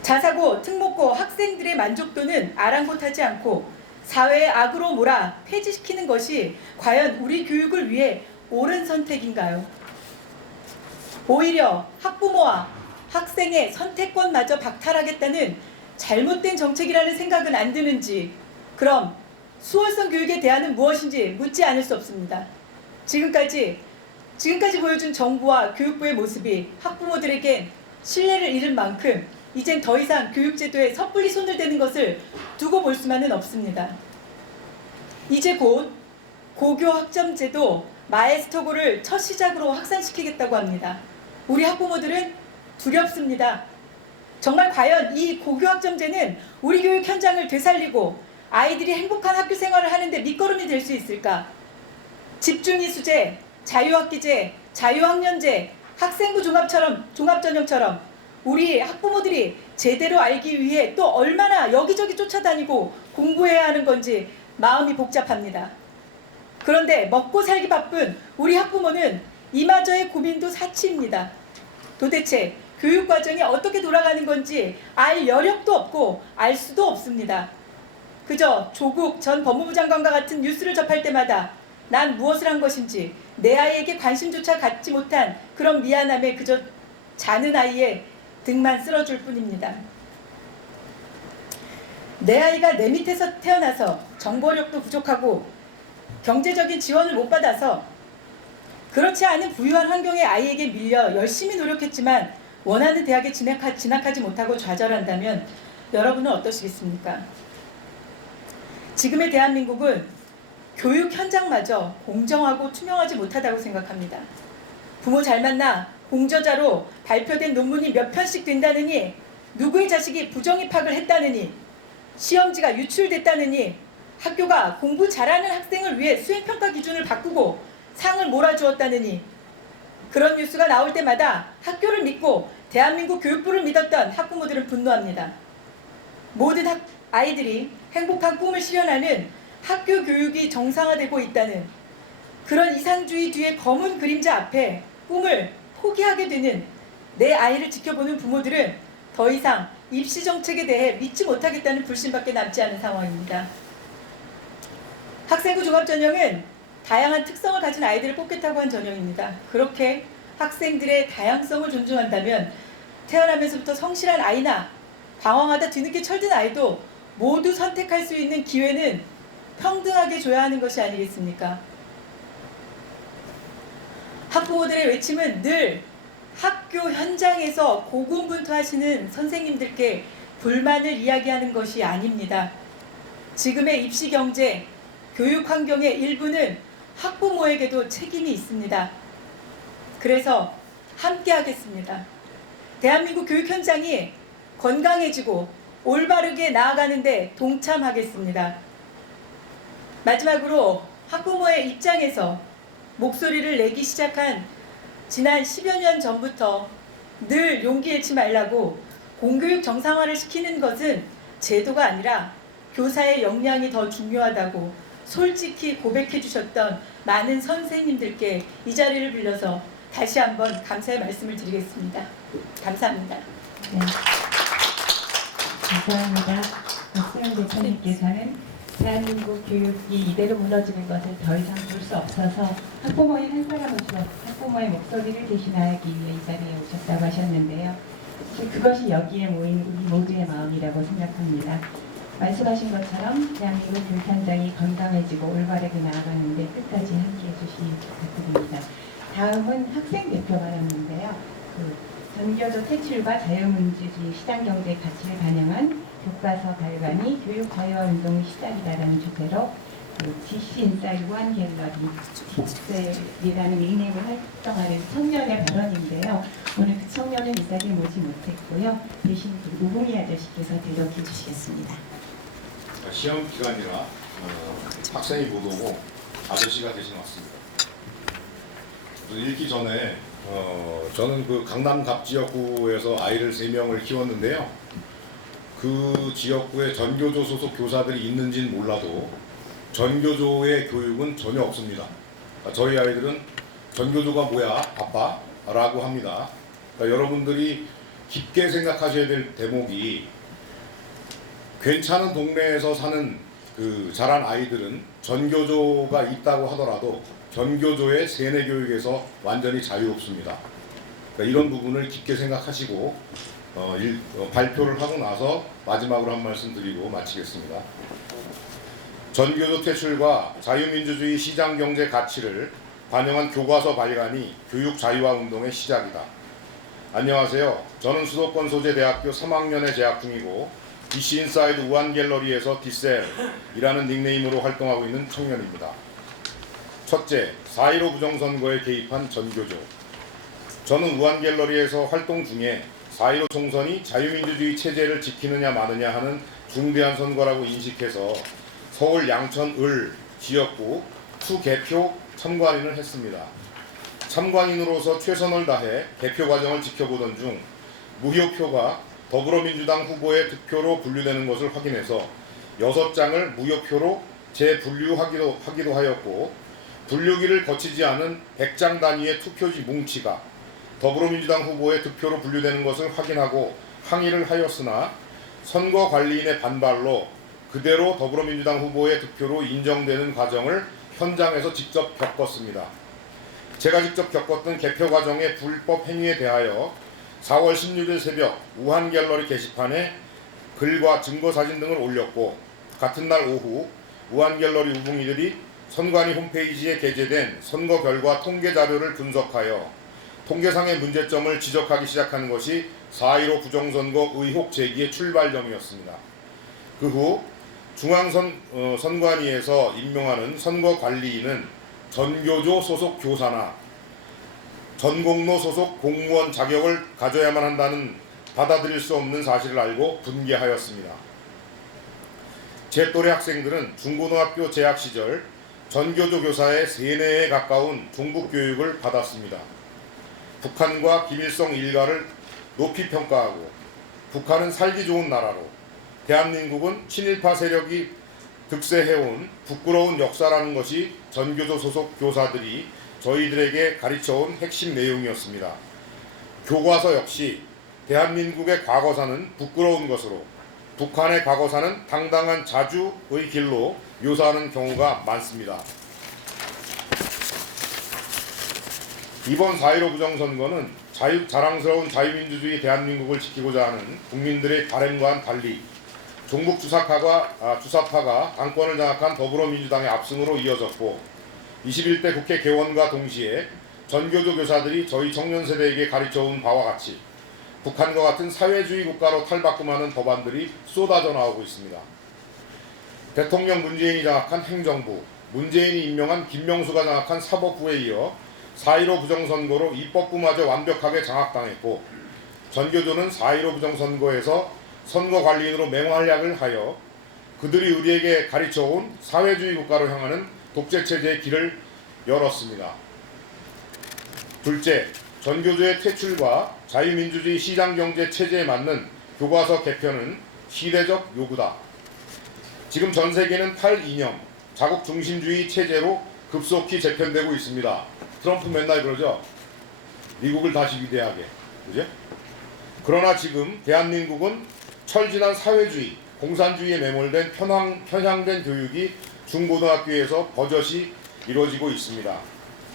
자사고, 특목고 학생들의 만족도는 아랑곳하지 않고 사회의 악으로 몰아 폐지시키는 것이 과연 우리 교육을 위해 옳은 선택인가요? 오히려 학부모와 학생의 선택권마저 박탈하겠다는 잘못된 정책이라는 생각은 안 드는지 그럼 수월성 교육의 대안은 무엇인지 묻지 않을 수 없습니다. 지금까지 보여준 정부와 교육부의 모습이 학부모들에겐 신뢰를 잃은 만큼 이젠 더 이상 교육제도에 섣불리 손을 대는 것을 두고 볼 수만은 없습니다. 이제 곧 고교 학점제도 마에스터고를 첫 시작으로 확산시키겠다고 합니다. 우리 학부모들은 두렵습니다. 정말 과연 이 고교 학점제는 우리 교육 현장을 되살리고 아이들이 행복한 학교 생활을 하는데 밑거름이 될 수 있을까? 집중이수제, 자유학기제, 자유학년제, 학생부 종합전형처럼 우리 학부모들이 제대로 알기 위해 또 얼마나 여기저기 쫓아다니고 공부해야 하는 건지 마음이 복잡합니다. 그런데 먹고 살기 바쁜 우리 학부모는 이마저의 고민도 사치입니다. 도대체 교육과정이 어떻게 돌아가는 건지 알 여력도 없고 알 수도 없습니다. 그저 조국 전 법무부 장관과 같은 뉴스를 접할 때마다 난 무엇을 한 것인지 내 아이에게 관심조차 갖지 못한 그런 미안함에 그저 자는 아이의 등만 쓸어줄 뿐입니다. 내 아이가 내 밑에서 태어나서 정보력도 부족하고 경제적인 지원을 못 받아서 그렇지 않은 부유한 환경의 아이에게 밀려 열심히 노력했지만 원하는 대학에 진학하지 못하고 좌절한다면 여러분은 어떠시겠습니까? 지금의 대한민국은 교육 현장마저 공정하고 투명하지 못하다고 생각합니다. 부모 잘 만나 공저자로 발표된 논문이 몇 편씩 된다느니 누구의 자식이 부정입학을 했다느니 시험지가 유출됐다느니 학교가 공부 잘하는 학생을 위해 수행평가 기준을 바꾸고 상을 몰아주었다느니 그런 뉴스가 나올 때마다 학교를 믿고 대한민국 교육부를 믿었던 학부모들은 분노합니다. 모든 아이들이 행복한 꿈을 실현하는 학교 교육이 정상화되고 있다는 그런 이상주의 뒤에 검은 그림자 앞에 꿈을 포기하게 되는 내 아이를 지켜보는 부모들은 더 이상 입시 정책에 대해 믿지 못하겠다는 불신밖에 남지 않은 상황입니다. 학생부 종합전형은 다양한 특성을 가진 아이들을 뽑겠다고 한 전형입니다. 그렇게 학생들의 다양성을 존중한다면 태어나면서부터 성실한 아이나 방황하다 뒤늦게 철든 아이도 모두 선택할 수 있는 기회는 평등하게 줘야 하는 것이 아니겠습니까? 학부모들의 외침은 늘 학교 현장에서 고군분투하시는 선생님들께 불만을 이야기하는 것이 아닙니다. 지금의 입시 경제, 교육 환경의 일부는 학부모에게도 책임이 있습니다. 그래서 함께 하겠습니다. 대한민국 교육 현장이 건강해지고 올바르게 나아가는데 동참하겠습니다. 마지막으로 학부모의 입장에서 목소리를 내기 시작한 지난 10여 년 전부터 늘 용기 잃지 말라고 공교육 정상화를 시키는 것은 제도가 아니라 교사의 역량이 더 중요하다고 솔직히 고백해 주셨던 많은 선생님들께 이 자리를 빌려서 다시 한번 감사의 말씀을 드리겠습니다. 감사합니다. 네. 감사합니다. 박수영 대표님께서는 대한민국 교육이 이대로 무너지는 것을 더 이상 볼 수 없어서 학부모인 한 사람으로서 학부모의 목소리를 대신하기 위해 이 자리에 오셨다고 하셨는데요. 그것이 여기에 모인 우리 모두의 마음이라고 생각합니다. 말씀하신 것처럼 대한민국 교육 현장이 건강해지고 올바르게 나아가는데 끝까지 함께해 주시기 부탁드립니다. 다음은 학생 대표 발언인데요. 전교조 퇴출과 자유민주주의 시장경제 가치를 반영한 교과서 발간이 교육 자유화 운동의 시작이다라는 주제로 GC 인사이 우한 갤러리 딕셀이라는 닉네임을 활동하는 청년의 발언인데요. 오늘 그 청년은 이 자리에 모지 못했고요. 대신 우봉이 아저씨께서 대독해 주시겠습니다. 시험 기간이라 학생이 못 오고 아저씨가 대신 왔습니다. 읽기 전에 저는 그 강남 갑 지역구에서 아이를 3명을 키웠는데요. 그 지역구에 전교조 소속 교사들이 있는지는 몰라도 전교조의 교육은 전혀 없습니다. 저희 아이들은 전교조가 뭐야? 바빠? 라고 합니다. 그러니까 여러분들이 깊게 생각하셔야 될 대목이 괜찮은 동네에서 사는 자란 아이들은 전교조가 있다고 하더라도 전교조의 세뇌 교육에서 완전히 자유 없습니다. 그러니까 이런 부분을 깊게 생각하시고 발표를 하고 나서 마지막으로 한 말씀 드리고 마치겠습니다. 전교조 퇴출과 자유민주주의 시장경제 가치를 반영한 교과서 발간이 교육 자유화 운동의 시작이다. 안녕하세요. 저는 수도권 소재 대학교 3학년에 재학 중이고 DC 인사이드 우한 갤러리에서 딕셀이라는 닉네임으로 활동하고 있는 청년입니다. 첫째, 4.15 부정선거에 개입한 전교조. 저는 우한 갤러리에서 활동 중에 4.15 총선이 자유민주주의 체제를 지키느냐 마느냐 하는 중대한 선거라고 인식해서 서울 양천 을 지역구 투개표 참관인을 했습니다. 참관인으로서 최선을 다해 개표 과정을 지켜보던 중 무효표가 더불어민주당 후보의 득표로 분류되는 것을 확인해서 6장을 무효표로 재분류하기도 하였고, 분류기를 거치지 않은 100장 단위의 투표지 뭉치가 더불어민주당 후보의 득표로 분류되는 것을 확인하고 항의를 하였으나 선거관리인의 반발로 그대로 더불어민주당 후보의 득표로 인정되는 과정을 현장에서 직접 겪었습니다. 제가 직접 겪었던 개표 과정의 불법 행위에 대하여 4월 16일 새벽 우한 갤러리 게시판에 글과 증거 사진 등을 올렸고, 같은 날 오후 우한 갤러리 우붕이들이 선관위 홈페이지에 게재된 선거 결과 통계 자료를 분석하여 통계상의 문제점을 지적하기 시작한 것이 4.15 부정선거 의혹 제기의 출발점이었습니다. 그 후 중앙선관위에서 임명하는 선거관리인은 전교조 소속 교사나 전공로 소속 공무원 자격을 가져야만 한다는 받아들일 수 없는 사실을 알고 분개하였습니다. 제 또래 학생들은 중고등학교 재학 시절 전교조 교사의 세뇌에 가까운 종북교육을 받았습니다. 북한과 김일성 일가를 높이 평가하고 북한은 살기 좋은 나라로, 대한민국은 친일파 세력이 득세해온 부끄러운 역사라는 것이 전교조 소속 교사들이 저희들에게 가르쳐온 핵심 내용이었습니다. 교과서 역시 대한민국의 과거사는 부끄러운 것으로 북한의 과거사는 당당한 자주의 길로 묘사하는 경우가 많습니다. 이번 4.15 부정선거는 자랑스러운 자유민주주의 대한민국을 지키고자 하는 국민들의 바람과는 달리 종북 주사파가 당권을 장악한 더불어민주당의 압승으로 이어졌고, 21대 국회 개원과 동시에 전교조 교사들이 저희 청년 세대에게 가르쳐온 바와 같이 북한과 같은 사회주의 국가로 탈바꿈하는 법안들이 쏟아져 나오고 있습니다. 대통령 문재인이 장악한 행정부, 문재인이 임명한 김명수가 장악한 사법부에 이어 4.15 부정선거로 입법부마저 완벽하게 장악당했고, 전교조는 4.15 부정선거에서 선거관리인으로 맹활약을 하여 그들이 우리에게 가르쳐온 사회주의 국가로 향하는 독재체제의 길을 열었습니다. 둘째, 전교조의 퇴출과 자유민주주의 시장경제 체제에 맞는 교과서 개편은 시대적 요구다. 지금 전 세계는 탈이념, 자국 중심주의 체제로 급속히 재편되고 있습니다. 트럼프 맨날 그러죠. 미국을 다시 위대하게. 그죠? 그러나 지금 대한민국은 철진한 사회주의, 공산주의에 매몰된 편향된 교육이 중고등학교에서 버젓이 이루어지고 있습니다.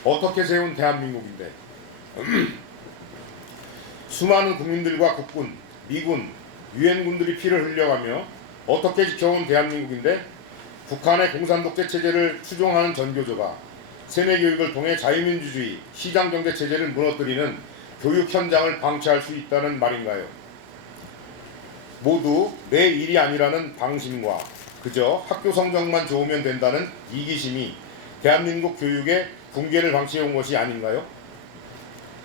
어떻게 세운 대한민국인데 수많은 국민들과 국군, 미군, 유엔군들이 피를 흘려가며 어떻게 지켜온 대한민국인데 북한의 공산독재 체제를 추종하는 전교조가 세뇌 교육을 통해 자유민주주의, 시장경제 체제를 무너뜨리는 교육 현장을 방치할 수 있다는 말인가요? 모두 내 일이 아니라는 방심과 그저 학교 성적만 좋으면 된다는 이기심이 대한민국 교육의 붕괴를 방치해온 것이 아닌가요?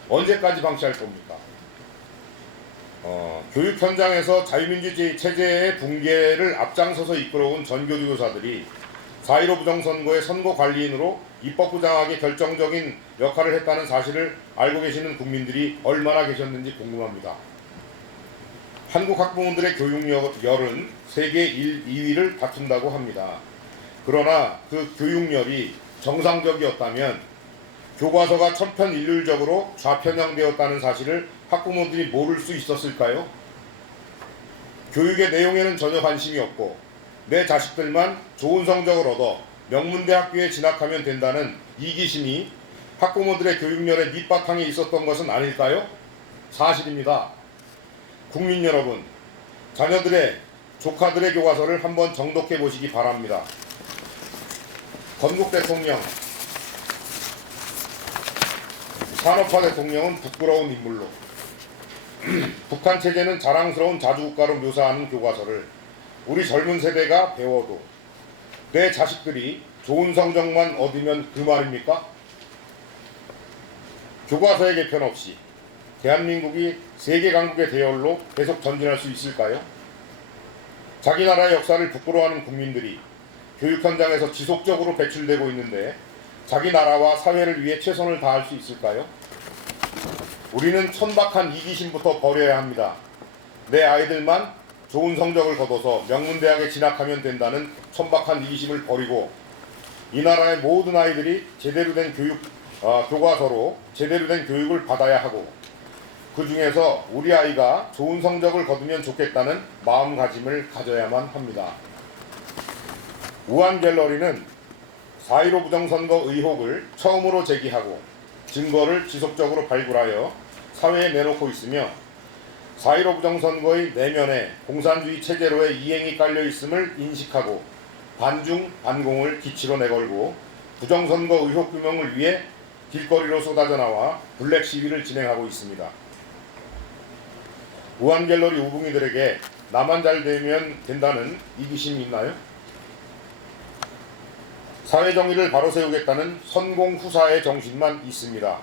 언제까지 방치할 겁니까? 교육 현장에서 자유민주주의 체제의 붕괴를 앞장서서 이끌어온 전교조 교사들이 4.15 부정선거의 선거관리인으로 입법부장하게 결정적인 역할을 했다는 사실을 알고 계시는 국민들이 얼마나 계셨는지 궁금합니다. 한국 학부모들의 교육열은 세계 2위를 다툰다고 합니다. 그러나 그 교육열이 정상적이었다면 교과서가 천편일률적으로 좌편향되었다는 사실을 학부모들이 모를 수 있었을까요? 교육의 내용에는 전혀 관심이 없고 내 자식들만 좋은 성적을 얻어 명문대학교에 진학하면 된다는 이기심이 학부모들의 교육열의 밑바탕에 있었던 것은 아닐까요? 사실입니다. 국민 여러분, 자녀들의 조카들의 교과서를 한번 정독해 보시기 바랍니다. 건국 대통령, 산업화 대통령은 부끄러운 인물로 북한 체제는 자랑스러운 자주국가로 묘사하는 교과서를 우리 젊은 세대가 배워도 내 자식들이 좋은 성적만 얻으면 그 말입니까? 교과서의 개편 없이 대한민국이 세계 강국의 대열로 계속 전진할 수 있을까요? 자기 나라의 역사를 부끄러워하는 국민들이 교육 현장에서 지속적으로 배출되고 있는데 자기 나라와 사회를 위해 최선을 다할 수 있을까요? 우리는 천박한 이기심부터 버려야 합니다. 내 아이들만 좋은 성적을 거둬서 명문대학에 진학하면 된다는 천박한 이기심을 버리고 이 나라의 모든 아이들이 제대로 된 교과서로 제대로 된 교육을 받아야 하고 그 중에서 우리 아이가 좋은 성적을 거두면 좋겠다는 마음가짐을 가져야만 합니다. 우한갤러리는 4.15 부정선거 의혹을 처음으로 제기하고 증거를 지속적으로 발굴하여 사회에 내놓고 있으며 4.15 부정선거의 내면에 공산주의 체제로의 이행이 깔려 있음을 인식하고 반중 반공을 기치로 내걸고 부정선거 의혹 규명을 위해 길거리로 쏟아져 나와 블랙 시위를 진행하고 있습니다. 우한갤러리 우붕이들에게 나만 잘 되면 된다는 이기심이 있나요? 사회정의를 바로 세우겠다는 선공후사의 정신만 있습니다.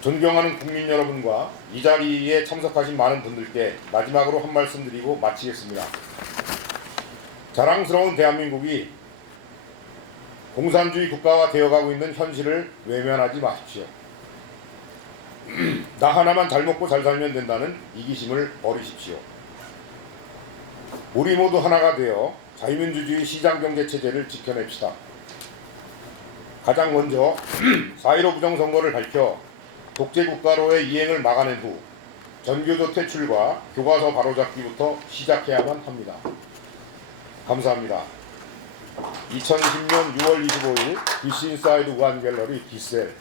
존경하는 국민 여러분과 이 자리에 참석하신 많은 분들께 마지막으로 한 말씀 드리고 마치겠습니다. 자랑스러운 대한민국이 공산주의 국가가 되어가고 있는 현실을 외면하지 마십시오. 나 하나만 잘 먹고 잘 살면 된다는 이기심을 버리십시오. 우리 모두 하나가 되어 자유민주주의 시장경제 체제를 지켜냅시다. 가장 먼저 4.15 부정선거를 밝혀 독재국가로의 이행을 막아낸 후 전교조 퇴출과 교과서 바로잡기부터 시작해야만 합니다. 감사합니다. 2020년 6월 25일 DC 인사이드 우한갤러리 디셀.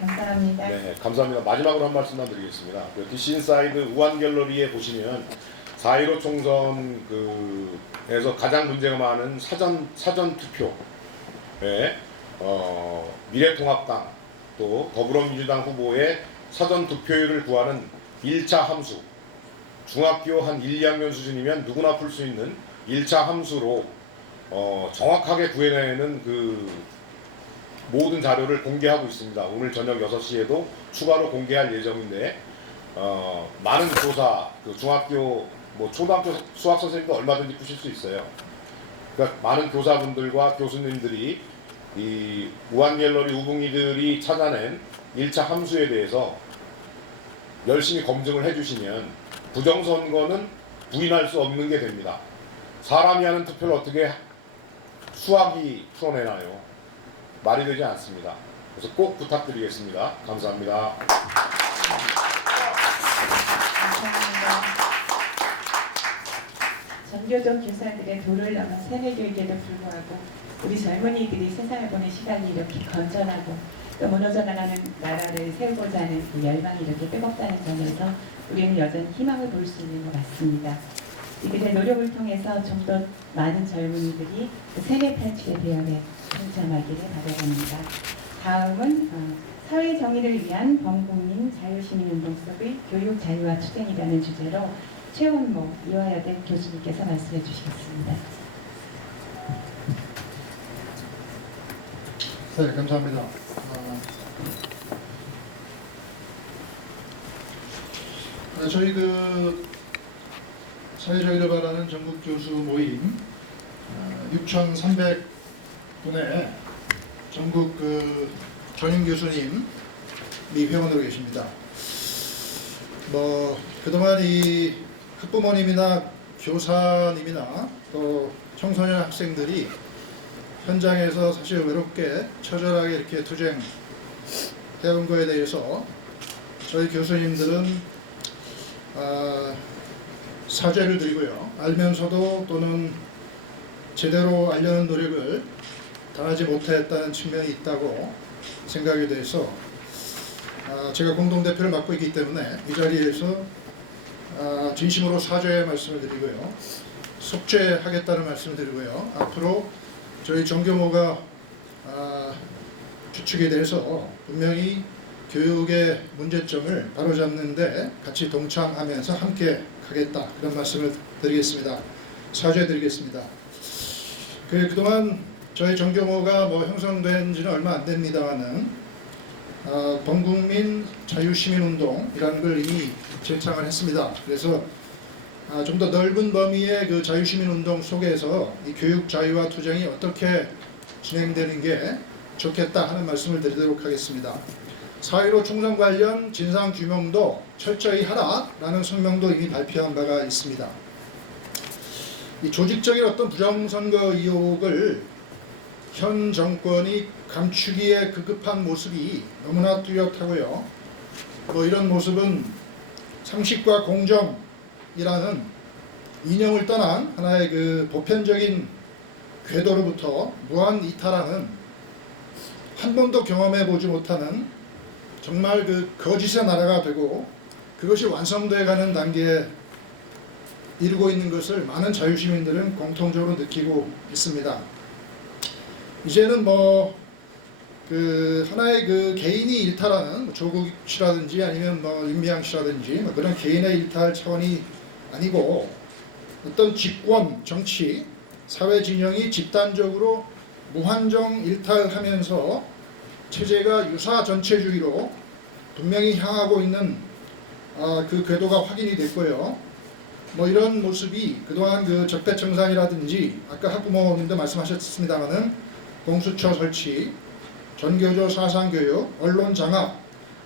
감사합니다. 네, 감사합니다. 마지막으로 한 말씀만 드리겠습니다. DC 인사이드 우한갤러리에 보시면 4.15 총선에서 가장 문제가 많은 사전 투표에 미래통합당 또 더불어민주당 후보의 사전 투표율을 구하는 1차 함수, 중학교 한 1, 2학년 수준이면 누구나 풀 수 있는 1차 함수로 정확하게 구해내는 그 모든 자료를 공개하고 있습니다. 오늘 저녁 6시에도 추가로 공개할 예정인데 많은 교사, 중학교, 초등학교 수학 선생님도 얼마든지 푸실 수 있어요. 그러니까 많은 교사분들과 교수님들이 이 우한갤러리 우붕이들이 찾아낸 1차 함수에 대해서 열심히 검증을 해주시면 부정선거는 부인할 수 없는 게 됩니다. 사람이 하는 투표를 어떻게 수학이 풀어내나요? 말이 되지 않습니다. 그래서 꼭 부탁드리겠습니다. 감사합니다. 감사합니다. 전교조 교사들의 도를 넘은 세뇌 교육에도 불구하고 우리 젊은이들이 세상을 보는 시각이 이렇게 건전하고 또 무너져 나가는 나라를 세우고자 하는 그 열망이 이렇게 뜨겁다는 점에서 우리는 여전히 희망을 볼 수 있는 것 같습니다. 이들의 노력을 통해서 좀 더 많은 젊은이들이 그 세뇌 탈출의 대열에 동참하기를 바라봅니다. 다음은 사회 정의를 위한 범국민 자유시민운동 속의 교육 자유와 투쟁이라는 주제로 최원모 이화여대 교수님께서 말씀해 주시겠습니다. 네, 감사합니다. 저희 사회정의를 바라는 전국 교수 모임 6,300분의 전국 전임 교수님이 회원으로 계십니다. 그동안 이 학부모님이나 교사님이나 또 청소년 학생들이 현장에서 사실 외롭게 처절하게 이렇게 투쟁해온 거에 대해서 저희 교수님들은 사죄를 드리고요. 알면서도 또는 제대로 알려는 노력을 다하지 못했다는 측면이 있다고 생각이 돼서 제가 공동대표를 맡고 있기 때문에 이 자리에서 진심으로 사죄의 말씀을 드리고요. 속죄하겠다는 말씀을 드리고요. 앞으로 저희 정교모가 주축이 돼서 분명히 교육의 문제점을 바로잡는 데 같이 동참하면서 함께 가겠다, 그런 말씀을 드리겠습니다. 사죄드리겠습니다. 그동안 저희 정교모가 형성된 지는 얼마 안 됩니다만은 범국민 자유시민운동이라는 걸 이미 제창을 했습니다. 그래서 좀 더 넓은 범위의 그 자유시민운동 속에서 이 교육 자유와 투쟁이 어떻게 진행되는 게 좋겠다 하는 말씀을 드리도록 하겠습니다. 4.15 총선 관련 진상규명도 철저히 하라라는 성명도 이미 발표한 바가 있습니다. 이 조직적인 어떤 부정선거 의혹을 현 정권이 감추기에 급급한 모습이 너무나 뚜렷하고요. 이런 모습은 상식과 공정이라는 이념을 떠난 하나의 그 보편적인 궤도로부터 무한 이탈하는 한 번도 경험해 보지 못하는 정말 그 거짓의 나라가 되고 그것이 완성되어 가는 단계에 이르고 있는 것을 많은 자유시민들은 공통적으로 느끼고 있습니다. 이제는 하나의 그 개인이 일탈하는 조국 씨라든지 아니면 윤미향 씨라든지 그런 개인의 일탈 차원이 아니고 어떤 집권, 정치, 사회 진영이 집단적으로 무한정 일탈하면서 체제가 유사 전체주의로 분명히 향하고 있는 그 궤도가 확인이 됐고요. 이런 모습이 그동안 그 적폐청산이라든지 아까 학부모님도 말씀하셨습니다마는 공수처 설치, 전교조 사상교육, 언론 장악,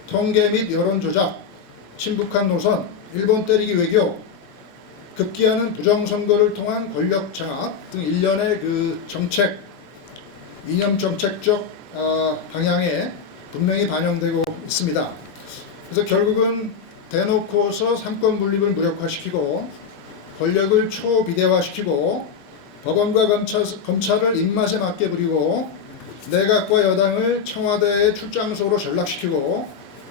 통계 및 여론 조작, 친북한 노선, 일본 때리기 외교, 급기야는 부정선거를 통한 권력 장악 등 일련의 그 정책, 이념 정책적 방향에 분명히 반영되고 있습니다. 그래서 결국은 대놓고서 삼권 분립을 무력화시키고 권력을 초비대화시키고 법원과 검찰을 입맛에 맞게 부리고 내각과 여당을 청와대의 출장소로 전락시키고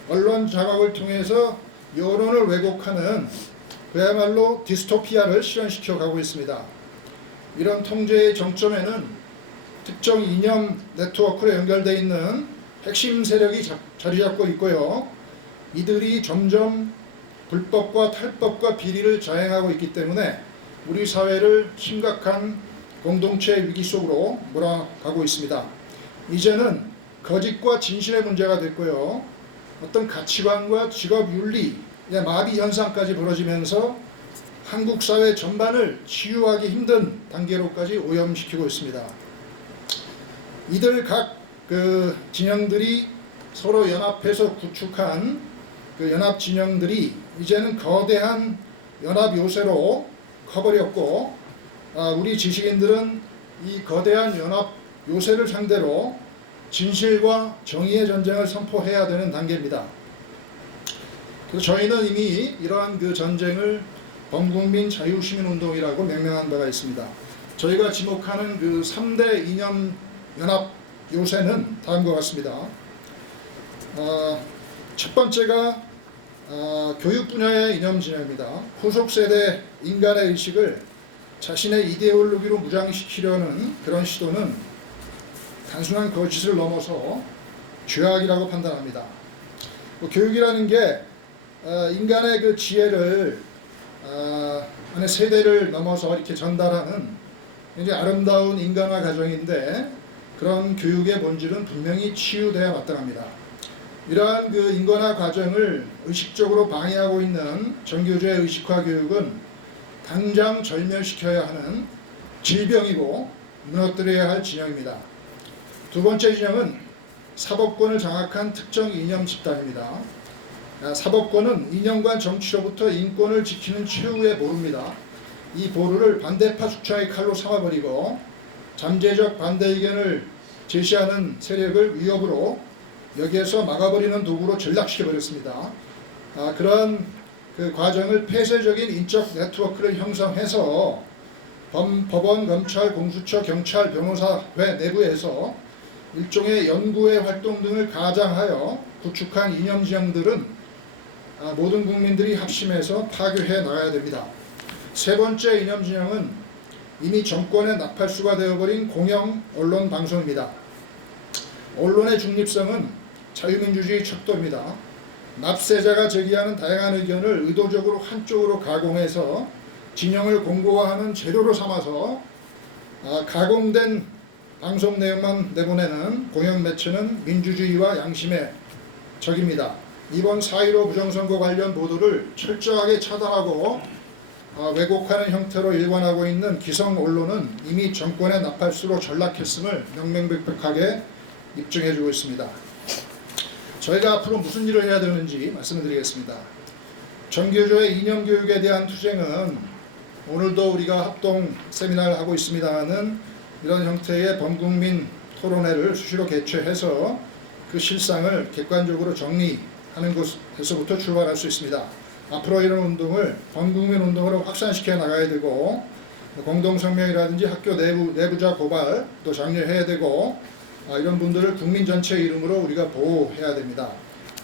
언론 장악을 통해서 여론을 왜곡하는 그야말로 디스토피아를 실현시켜 가고 있습니다. 이런 통제의 정점에는 특정 이념 네트워크로 연결되어 있는 핵심 세력이 자리 잡고 있고요. 이들이 점점 불법과 탈법과 비리를 자행하고 있기 때문에 우리 사회를 심각한 공동체 위기 속으로 몰아가고 있습니다. 이제는 거짓과 진실의 문제가 됐고요. 어떤 가치관과 직업윤리의 마비 현상까지 벌어지면서 한국 사회 전반을 치유하기 힘든 단계로까지 오염시키고 있습니다. 이들 각 그 진영들이 서로 연합해서 구축한 그 연합 진영들이 이제는 거대한 연합 요새로 커버렸고 우리 지식인들은 이 거대한 연합 요새를 상대로 진실과 정의의 전쟁을 선포해야 되는 단계입니다. 그래서 저희는 이미 이러한 그 전쟁을 범국민 자유시민운동이라고 명명한 바가 있습니다. 저희가 지목하는 그 3대 이념 연합 요새는 다음과 같습니다. 첫 번째가 교육 분야의 이념 진영입니다. 후속 세대 인간의 의식을 자신의 이데올로기로 무장시키려는 그런 시도는 단순한 거짓을 넘어서 죄악이라고 판단합니다. 교육이라는 게 인간의 그 지혜를 안에 세대를 넘어서 이렇게 전달하는 굉장히 아름다운 인간화 과정인데 그런 교육의 본질은 분명히 치유돼야 마땅합니다. 이러한 그 인간화 과정을 의식적으로 방해하고 있는 정교조의 의식화 교육은 당장 절멸시켜야 하는 질병이고 무너뜨려야 할 진영입니다. 두 번째 진영은 사법권을 장악한 특정 이념 집단입니다. 사법권은 이념과 정치로부터 인권을 지키는 최후의 보루입니다. 이 보루를 반대파 숙청의 칼로 삼아버리고 잠재적 반대 의견을 제시하는 세력을 위협으로 여기에서 막아버리는 도구로 전락시켜버렸습니다. 그런 그 과정을 폐쇄적인 인적 네트워크를 형성해서 법원, 검찰, 공수처, 경찰, 변호사회 내부에서 일종의 연구의 활동 등을 가장하여 구축한 이념 진영들은 모든 국민들이 합심해서 파괴해 나가야 됩니다. 세 번째 이념 진영은 이미 정권의 나팔수가 되어버린 공영 언론 방송입니다. 언론의 중립성은 자유민주주의 척도입니다. 납세자가 제기하는 다양한 의견을 의도적으로 한쪽으로 가공해서 진영을 공고화하는 재료로 삼아서 가공된 방송 내용만 내보내는 공영 매체는 민주주의와 양심의 적입니다. 이번 4.15 부정선거 관련 보도를 철저하게 차단하고 왜곡하는 형태로 일관하고 있는 기성 언론은 이미 정권의 나팔수로 전락했음을 명명백백하게 입증해주고 있습니다. 저희가 앞으로 무슨 일을 해야 되는지 말씀을 드리겠습니다. 정교조의 이념교육에 대한 투쟁은 오늘도 우리가 합동 세미나를 하고 있습니다마는 이런 형태의 범국민 토론회를 수시로 개최해서 그 실상을 객관적으로 정리하는 것에서부터 출발할 수 있습니다. 앞으로 이런 운동을 범국민 운동으로 확산시켜 나가야 되고 공동성명이라든지 학교 내부자 고발도 장려해야 되고 이런 분들을 국민 전체 이름으로 우리가 보호해야 됩니다.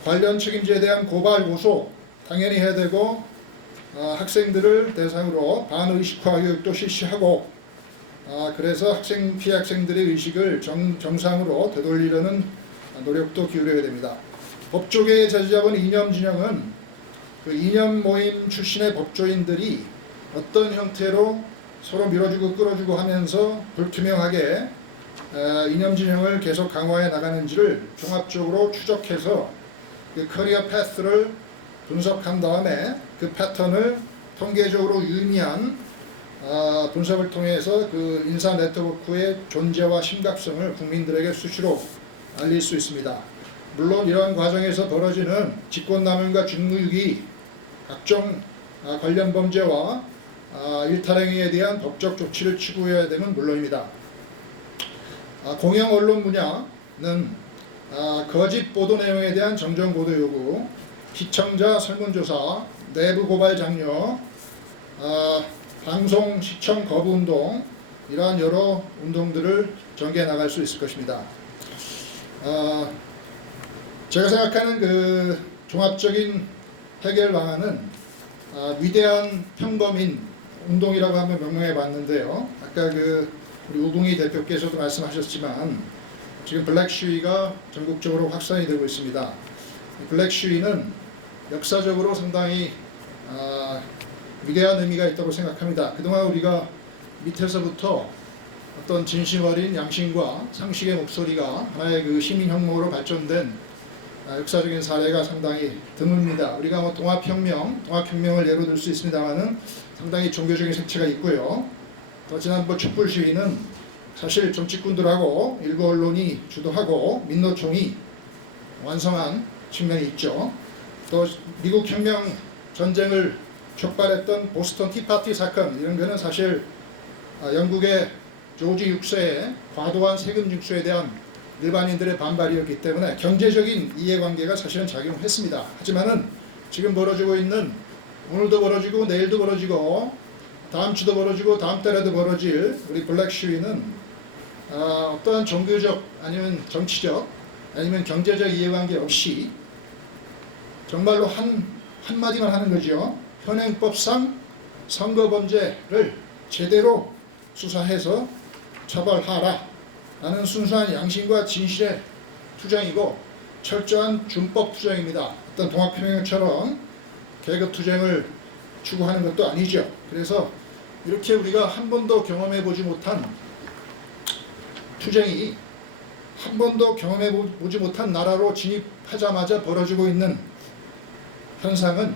관련 책임자에 대한 고발 고소 당연히 해야 되고 학생들을 대상으로 반의식화 교육도 실시하고 그래서 피해 학생들의 의식을 정상으로 되돌리려는 노력도 기울여야 됩니다. 법조계에 자리 잡은 이념 진영은 그 이념 모임 출신의 법조인들이 어떤 형태로 서로 밀어주고 끌어주고 하면서 불투명하게 이념 진영을 계속 강화해 나가는지를 종합적으로 추적해서 그 커리어 패스를 분석한 다음에 그 패턴을 통계적으로 유의미한 분석을 통해서 그 인사 네트워크의 존재와 심각성을 국민들에게 수시로 알릴 수 있습니다. 물론 이러한 과정에서 벌어지는 직권남용과 직무유기, 각종 관련 범죄와 일탈행위에 대한 법적 조치를 취구해야 되는 물론입니다. 공영 언론 분야는 거짓 보도 내용에 대한 정정 보도 요구, 시청자 설문조사, 내부 고발 장려, 방송 시청 거부 운동, 이러한 여러 운동들을 전개해 나갈 수 있을 것입니다. 제가 생각하는 그 종합적인 해결 방안은 위대한 평범인 운동이라고 한번 명명해 봤는데요. 아까 그 우리 우붕이 대표께서도 말씀하셨지만 지금 블랙 시위가 전국적으로 확산이 되고 있습니다. 블랙 시위는 역사적으로 상당히 위대한 의미가 있다고 생각합니다. 그동안 우리가 밑에서부터 어떤 진심 어린 양심과 상식의 목소리가 하나의 그 시민혁명으로 발전된 역사적인 사례가 상당히 드뭅니다. 우리가 뭐 동학혁명을 예로 들 수 있습니다만은 상당히 종교적인 색채가 있고요. 또 지난번 촛불 시위는 사실 정치꾼들하고 일부 언론이 주도하고 민노총이 완성한 측면이 있죠. 또 미국 혁명 전쟁을 촉발했던 보스턴 티파티 사건 이런 거는 사실 영국의 조지 6세의 과도한 세금 징수에 대한 일반인들의 반발이었기 때문에 경제적인 이해관계가 사실은 작용했습니다. 하지만은 지금 벌어지고 있는 오늘도 벌어지고 내일도 벌어지고 다음 주도 벌어지고 다음 달에도 벌어질 우리 블랙 시위는 어떠한 종교적 아니면 정치적 아니면 경제적 이해관계 없이 정말로 한마디만 하는 거죠. 현행법상 선거범죄를 제대로 수사해서 처벌하라 라는 순수한 양심과 진실의 투쟁이고 철저한 준법 투쟁입니다. 어떤 동학평양처럼 계급투쟁을 추구하는 것도 아니죠. 그래서 이렇게 우리가 한 번도 경험해 보지 못한 투쟁이 한 번도 경험해 보지 못한 나라로 진입하자마자 벌어지고 있는 현상은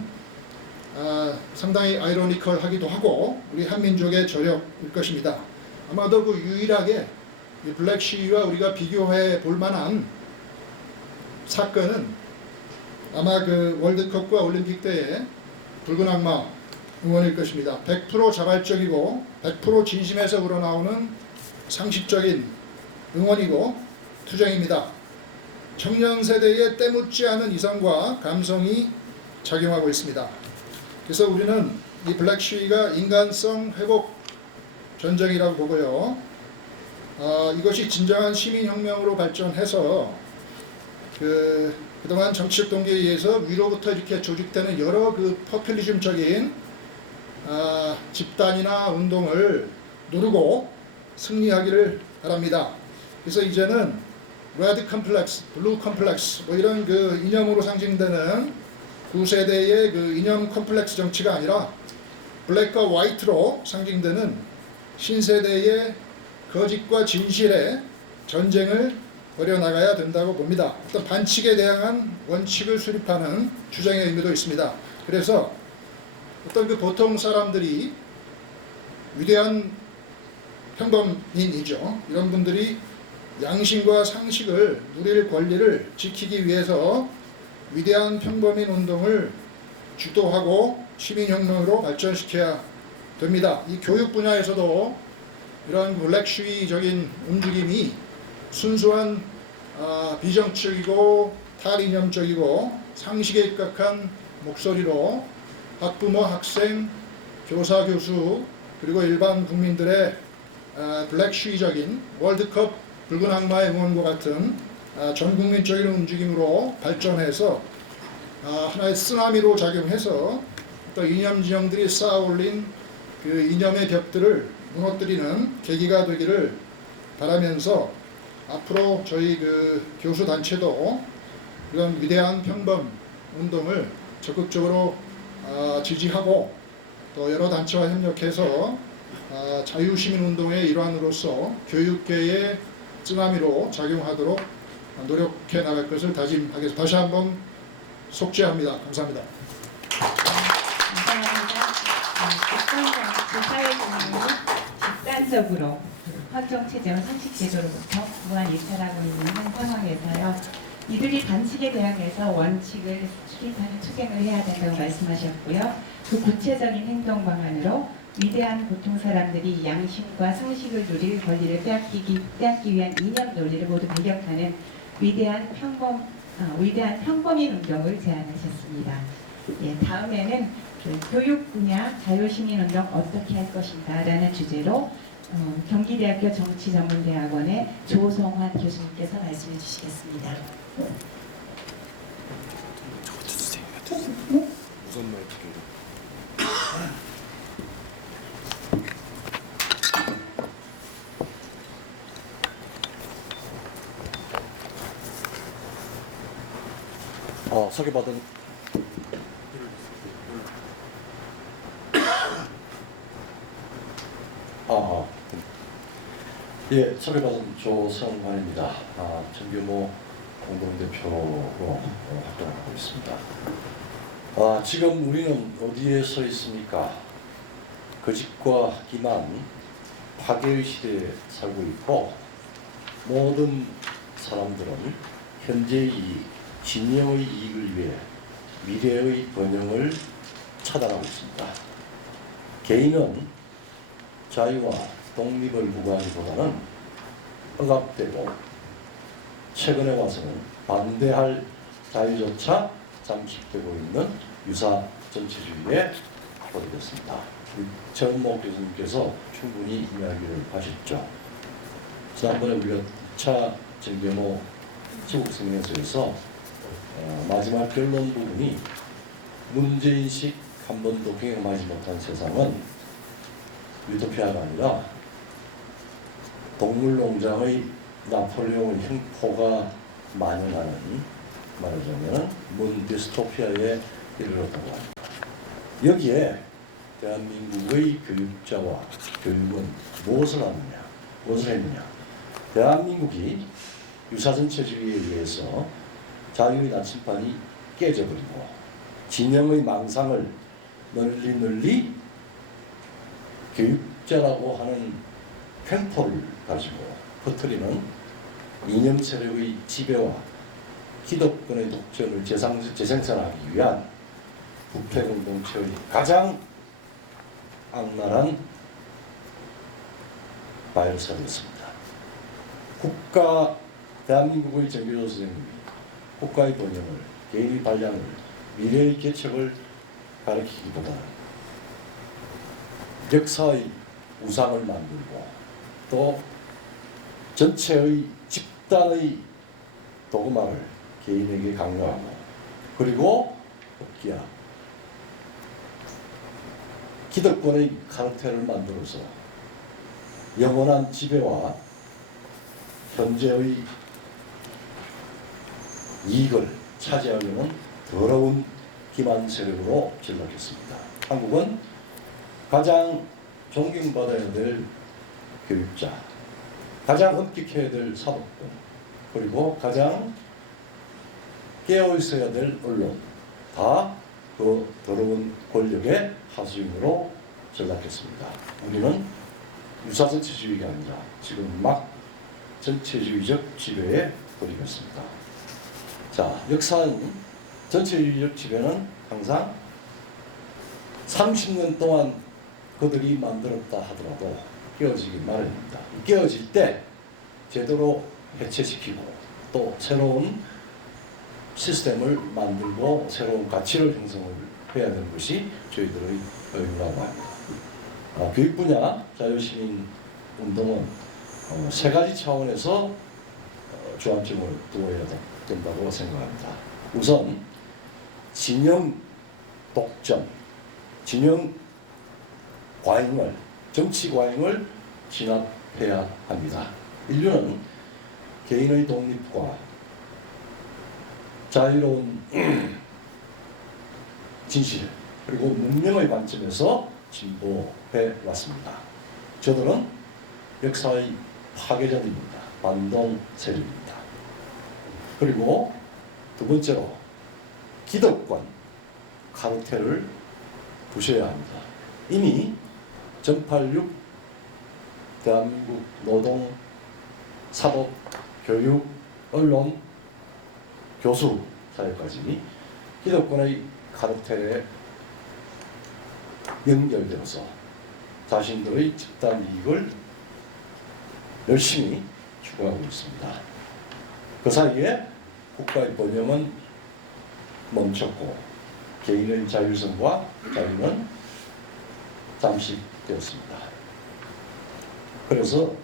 상당히 아이러니컬하기도 하고 우리 한민족의 저력일 것입니다. 아마도 그 유일하게 이 블랙 시위와 우리가 비교해 볼 만한 사건은 아마 그 월드컵과 올림픽 때의 붉은 악마 응원일 것입니다. 100% 자발적이고 100% 진심에서 우러나오는 상식적인 응원이고 투쟁입니다. 청년 세대의 때묻지 않은 이성과 감성이 작용하고 있습니다. 그래서 우리는 이 블랙 시위가 인간성 회복 전쟁이라고 보고요. 이것이 진정한 시민혁명으로 발전해서 그동안 정치적 동기에 의해서 위로부터 이렇게 조직되는 여러 그 포퓰리즘적인 집단이나 운동을 누르고 승리하기를 바랍니다. 그래서 이제는 레드 컴플렉스, 블루 컴플렉스 뭐 이런 그 이념으로 상징되는 구세대의 그 이념 컴플렉스 정치가 아니라 블랙과 화이트로 상징되는 신세대의 거짓과 진실의 전쟁을 벌여나가야 된다고 봅니다. 어떤 반칙에 대항한 원칙을 수립하는 주장의 의미도 있습니다. 그래서 어떤 그 보통 사람들이 위대한 평범인이죠. 이런 분들이 양심과 상식을 누릴 권리를 지키기 위해서 위대한 평범인 운동을 주도하고 시민혁명으로 발전시켜야 됩니다. 이 교육 분야에서도 이런 블랙 시위적인 움직임이 순수한 비정치적이고 탈이념적이고 상식에 입각한 목소리로 학부모, 학생, 교사, 교수 그리고 일반 국민들의 블랙 시위적인 월드컵 붉은 악마의 응원과 같은 전 국민적인 움직임으로 발전해서 하나의 쓰나미로 작용해서 또 이념 진영들이 쌓아올린 그 이념의 벽들을 무너뜨리는 계기가 되기를 바라면서 앞으로 저희 그 교수 단체도 이런 위대한 평범 운동을 적극적으로 지지하고 또 여러 단체와 협력해서 자유시민 운동의 일환으로서 교육계의 쓰나미로 작용하도록 노력해 나갈 것을 다짐하겠습니다. 다시 한번 속죄합니다. 감사합니다. 감사합니다. 사회공헌이 집단적으로 헌정체제와 상식제도로부터 무한 이탈하고 있는 한 상황에서요. 이들이 반칙에 대항해서 원칙을 수립하는 투쟁을 해야 된다고 말씀하셨고요. 그 구체적인 행동 방안으로 위대한 보통 사람들이 양심과 상식을 누릴 권리를 빼앗기 위한 이념 논리를 모두 배격하는 위대한 평범인 운동을 제안하셨습니다. 예, 다음에는 교육 분야 자유시민운동 어떻게 할 것인가라는 주제로 경기대학교 정치전문대학원의 조성환 교수님께서 말씀해 주시겠습니다. 무슨 말이죠? 소개받은 소개받은 조성환입니다. 정규모 공동대표로 활동하고 있습니다. 지금 우리는 어디에 서 있습니까? 거짓과 기만, 파괴의 시대에 살고 있고 모든 사람들은 현재의 이익, 진여의 이익을 위해 미래의 번영을 찾아가고 있습니다. 개인은 자유와 독립을 구하기보다는 억압되고 최근에 와서는 반대할 자유조차 잠식되고 있는 유사 전체주의에 버리겠습니다. 전모 교수님께서 충분히 이야기를 하셨죠. 지난번에 우리가 2차 정경호 지국성명서에서 마지막 결론 부분이 문제인식 한 번도 경험하지 못한 세상은 유토피아가 아니라 동물농장의 나폴레옹의 횡포가 만연하는, 말하자면 문 디스토피아에 이르렀다고 합니다. 여기에 대한민국의 교육자와 교육은 무엇을 했느냐? 대한민국이 유사전체주의에 의해서 자유의 나침반이 깨져버리고 진영의 망상을 널리 교육자라고 하는 횡포를 가지고 퍼뜨리는 이념 세력의 지배와 기득권의 독점을 재생산하기 위한 부패공동체의 가장 악랄한 바이러스가 되었습니다. 대한민국의 정교조 선생님이 국가의 번영을, 개인의 발량을, 미래의 개척을 가리키기보다는 역사의 우상을 만들고 또 전체의 집단의 도그마를 개인에게 강요하고 그리고 흑기야 기득권의 카르텔을 만들어서 영원한 지배와 현재의 이익을 차지하려는 더러운 기만 세력으로 전락했습니다. 한국은 가장 존경받아야 될 교육자, 가장 엄격해야 될 사법권, 그리고 가장 깨어 있어야 될 언론, 다 그 더러운 권력의 하수인으로 전락했습니다. 우리는 유사전체주의가 아니라 지금 막 전체주의적 지배에 돌입했습니다. 자, 역사는 전체주의적 지배는 항상 30년 동안 그들이 만들었다 하더라도 깨어지기 마련입니다. 깨어질 때 제대로 해체시키고 또 새로운 시스템을 만들고 새로운 가치를 형성을 해야 되는 것이 저희들의 의무라고 합니다. 교육 분야 자유시민 운동은 세 가지 차원에서 주안점을 두어야 된다고 생각합니다. 우선 진영 독점, 진영 과잉을, 정치 과잉을 진압해야 합니다. 인류는 개인의 독립과 자유로운 진실 그리고 문명의 관점에서 진보해 왔습니다. 저들은 역사의 파괴자들입니다. 반동 세력입니다. 그리고 두 번째로 기득권, 카르텔을 부셔야 합니다. 이미 전팔육 대한민국 노동, 사법, 교육, 언론, 교수 사회까지 기득권의 카르텔에 연결되어서 자신들의 집단 이익을 열심히 추구하고 있습니다. 그 사이에 국가의 번영은 멈췄고 개인의 자율성과 자유는 잠식되었습니다. 그래서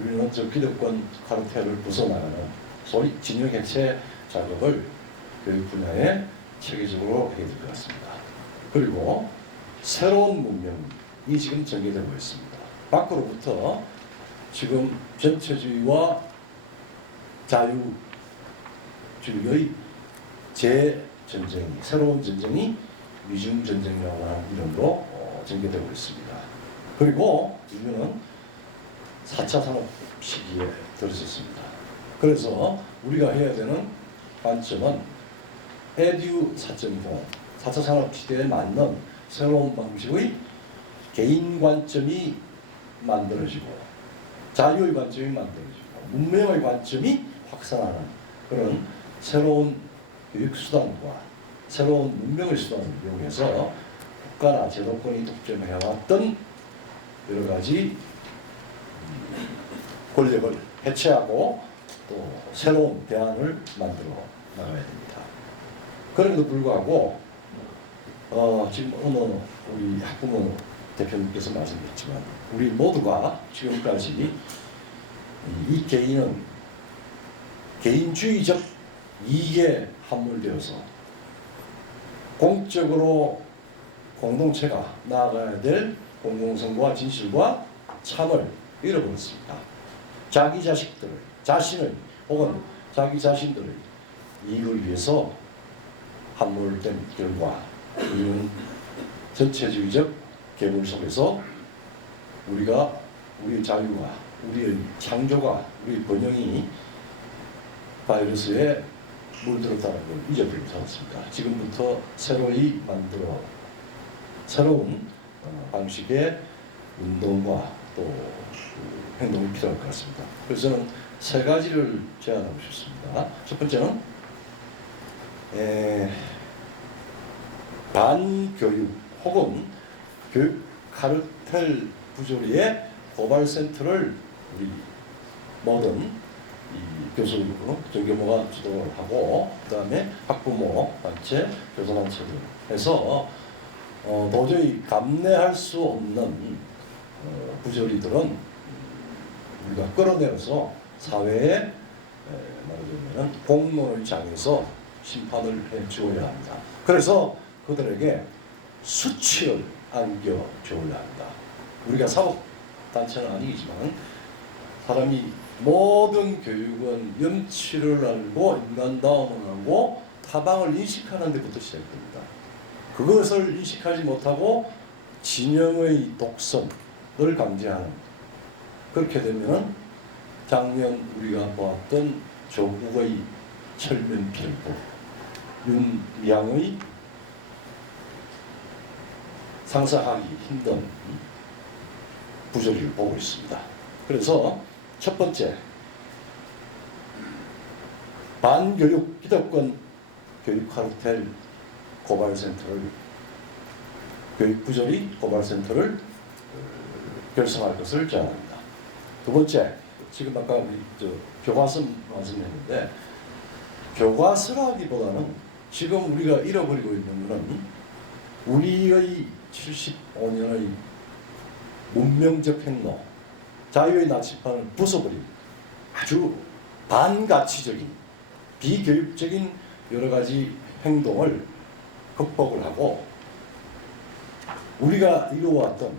우리는 저 기득권 카르텔을 부숴나가는 소위 진영 해체 작업을 교육 분야에 체계적으로 해야 될 것 같습니다. 그리고 새로운 문명이 지금 전개되고 있습니다. 밖으로부터 지금 전체주의와 자유주의의 재전쟁이, 새로운 전쟁이 위중전쟁이라고 하는 이름으로 전개되고 있습니다. 그리고 인류는 4차 산업 시기에 들어섰습니다. 그래서 우리가 해야 되는 관점은 에듀 4.0, 4차 산업 시대에 맞는 새로운 방식의 개인 관점이 만들어지고 자유의 관점이 만들어지고 문명의 관점이 확산하는 그런 새로운 교육 수단과 새로운 문명의 수단을 이용해서 국가나 제도권이 독점해왔던 여러 가지 권력을 해체하고 또 새로운 대안을 만들어 나가야 됩니다. 그럼에도 불구하고 지금 오늘 우리 학부모 대표님께서 말씀드렸지만 우리 모두가 지금까지 이 개인은 개인주의적 이익에 함몰되어서 공적으로 공동체가 나아가야 될 공공성과 진실과 참을 잃어버렸습니다. 자기 자식들을, 자신을 혹은 자기 자신들의 이익을 위해서 함몰된 결과 우리는 전체주의적 계물 속에서 우리가 우리의 자유와 우리의 창조가 우리의 번영이 바이러스에 물들었다는 걸 잊어버리고 살았습니다. 지금부터 새로이 만들어 새로운 방식의 운동과 또 행동이 필요할 것 같습니다. 그래서 저는 세 가지를 제안하고 싶습니다. 첫 번째는 반교육 혹은 교육 카르텔 부조리의 고발센터를 우리 모든 이 교수님으로 정교모가 주도를 하고 그 다음에 학부모 단체, 교사단체들 해서 도저히 감내할 수 없는 부조리들은 우리가 끌어내려서 사회에 말하자면 공론을 장에서 심판을 해 주어야 합니다. 그래서 그들에게 수치를 안겨 주어야 합니다. 우리가 사업단체는 아니지만 사람이 모든 교육은 염치를 알고 인간다움을 알고 타방을 인식하는 데부터 시작됩니다. 그것을 인식하지 못하고 진영의 독선을 강제하는 그렇게 되면 작년 우리가 보았던 조국의 철면필보 윤양의 상상하기 힘든 부조리를 보고 있습니다. 그래서 첫 번째 반교육 기득권 교육 카르텔 고발센터를 교육부조리 고발센터를 결성할 것을 제안합니다. 두 번째, 지금 아까 우리 교과서 말씀했는데 교과서라기보다는 지금 우리가 잃어버리고 있는 것은 우리의 75년의 문명적 행로, 자유의 나침반을 부숴버린 아주 반가치적인 비교육적인 여러 가지 행동을 극복을 하고 우리가 이루어왔던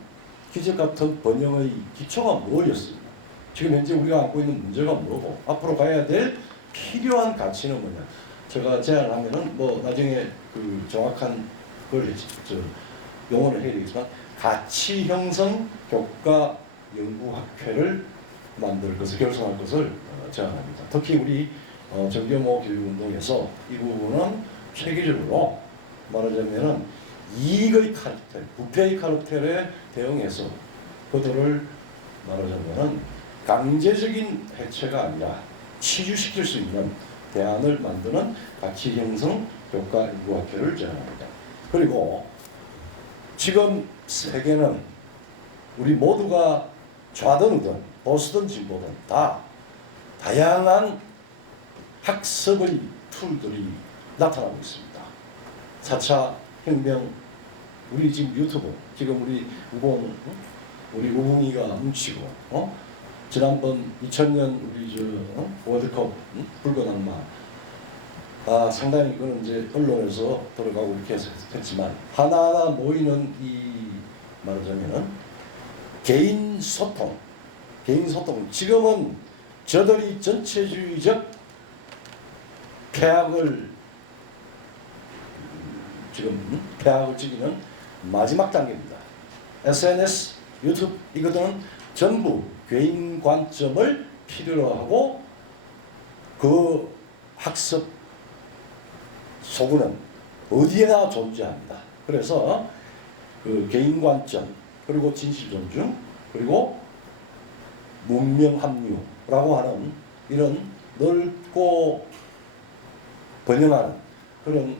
기적 같은 번영의 기초가 무엇이었습니까? 지금 현재 우리가 안고 있는 문제가 뭐고 앞으로 가야 될 필요한 가치는 뭐냐? 제가 제안하면은 뭐 나중에 그 정확한 걸 용어를 해야 되겠지만 가치 형성 교과 연구학회를 만들 것을 결성할 것을 제안합니다. 특히 우리 정교모 교육운동에서 이 부분은 체계적으로 말하자면은 이익의 카르텔, 부패의 카르텔에 대응해서 그들을 말하자면은 강제적인 해체가 아니라 치유시킬 수 있는 대안을 만드는 가치 형성 교과 연구학회를 제안합니다. 그리고 지금 세계는 우리 모두가 좌든 우든 보수든 진보든 다 다양한 학습의 툴들이 나타나고 있습니다. 4차 혁명, 우리 지금 유튜브, 지금 우리 우봉이가 뭉치고, 지난번 2000년 우리 월드컵 불가능마, 상당히 이거는 이제 언론에서 들어가고 이렇게 했지만 하나하나 모이는 이 말하자면은 개인 소통, 지금은 저들이 전체주의적 폐악을 지기는 마지막 단계입니다. SNS, 유튜브 이것들은 전부 개인 관점을 필요로 하고 그 학습 소구는 어디에나 존재합니다. 그래서 그 개인 관점 그리고 진실 존중 그리고 문명 합류라고 하는 이런 넓고 번영하는 그런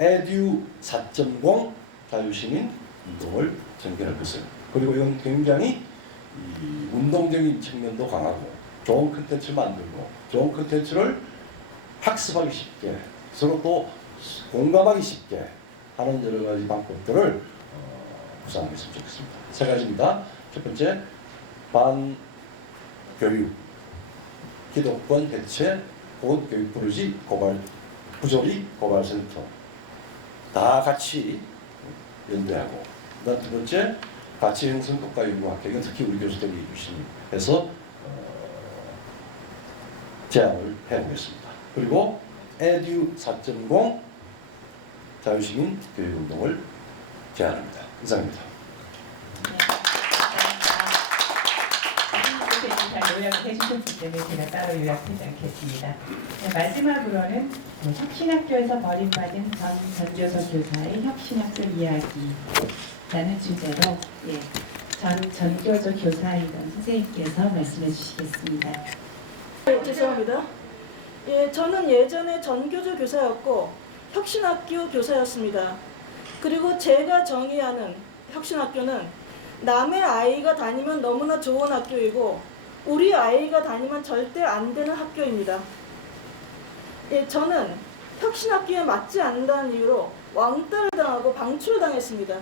에듀 4.0 자유시민 운동을 전개할 것을, 그리고 이건 굉장히 이 운동적인 측면도 강하고 좋은 콘텐츠를 만들고 좋은 콘텐츠를 학습하기 쉽게 서로 또 공감하기 쉽게 하는 여러 가지 방법들을 구상했으면 좋겠습니다. 세 가지입니다. 첫 번째, 반교육, 기독권 해체 혹은 교육 부조리 고발센터 다 같이 연대하고, 그다음 두 번째, 가치 형성 국가연구학회, 특히 우리 교수들이 해서 제안을 해보겠습니다. 그리고 에듀 4.0 자유시민 교육운동을 제안합니다. 이상입니다. 잘 요약해 주셨기 때문에 제가 따로 요약하지 않겠습니다. 마지막으로는 혁신학교에서 버림받은 전교서 교사의 혁신학교 이야기라는 주제로 전교조 교사이던 선생님께서 말씀해 주시겠습니다. 네, 죄송합니다. 저는 예전에 전교조 교사였고 혁신학교 교사였습니다. 그리고 제가 정의하는 혁신학교는 남의 아이가 다니면 너무나 좋은 학교이고 우리 아이가 다니면 절대 안 되는 학교입니다. 저는 혁신학교에 맞지 않는다는 이유로 왕따를 당하고 방출을 당했습니다.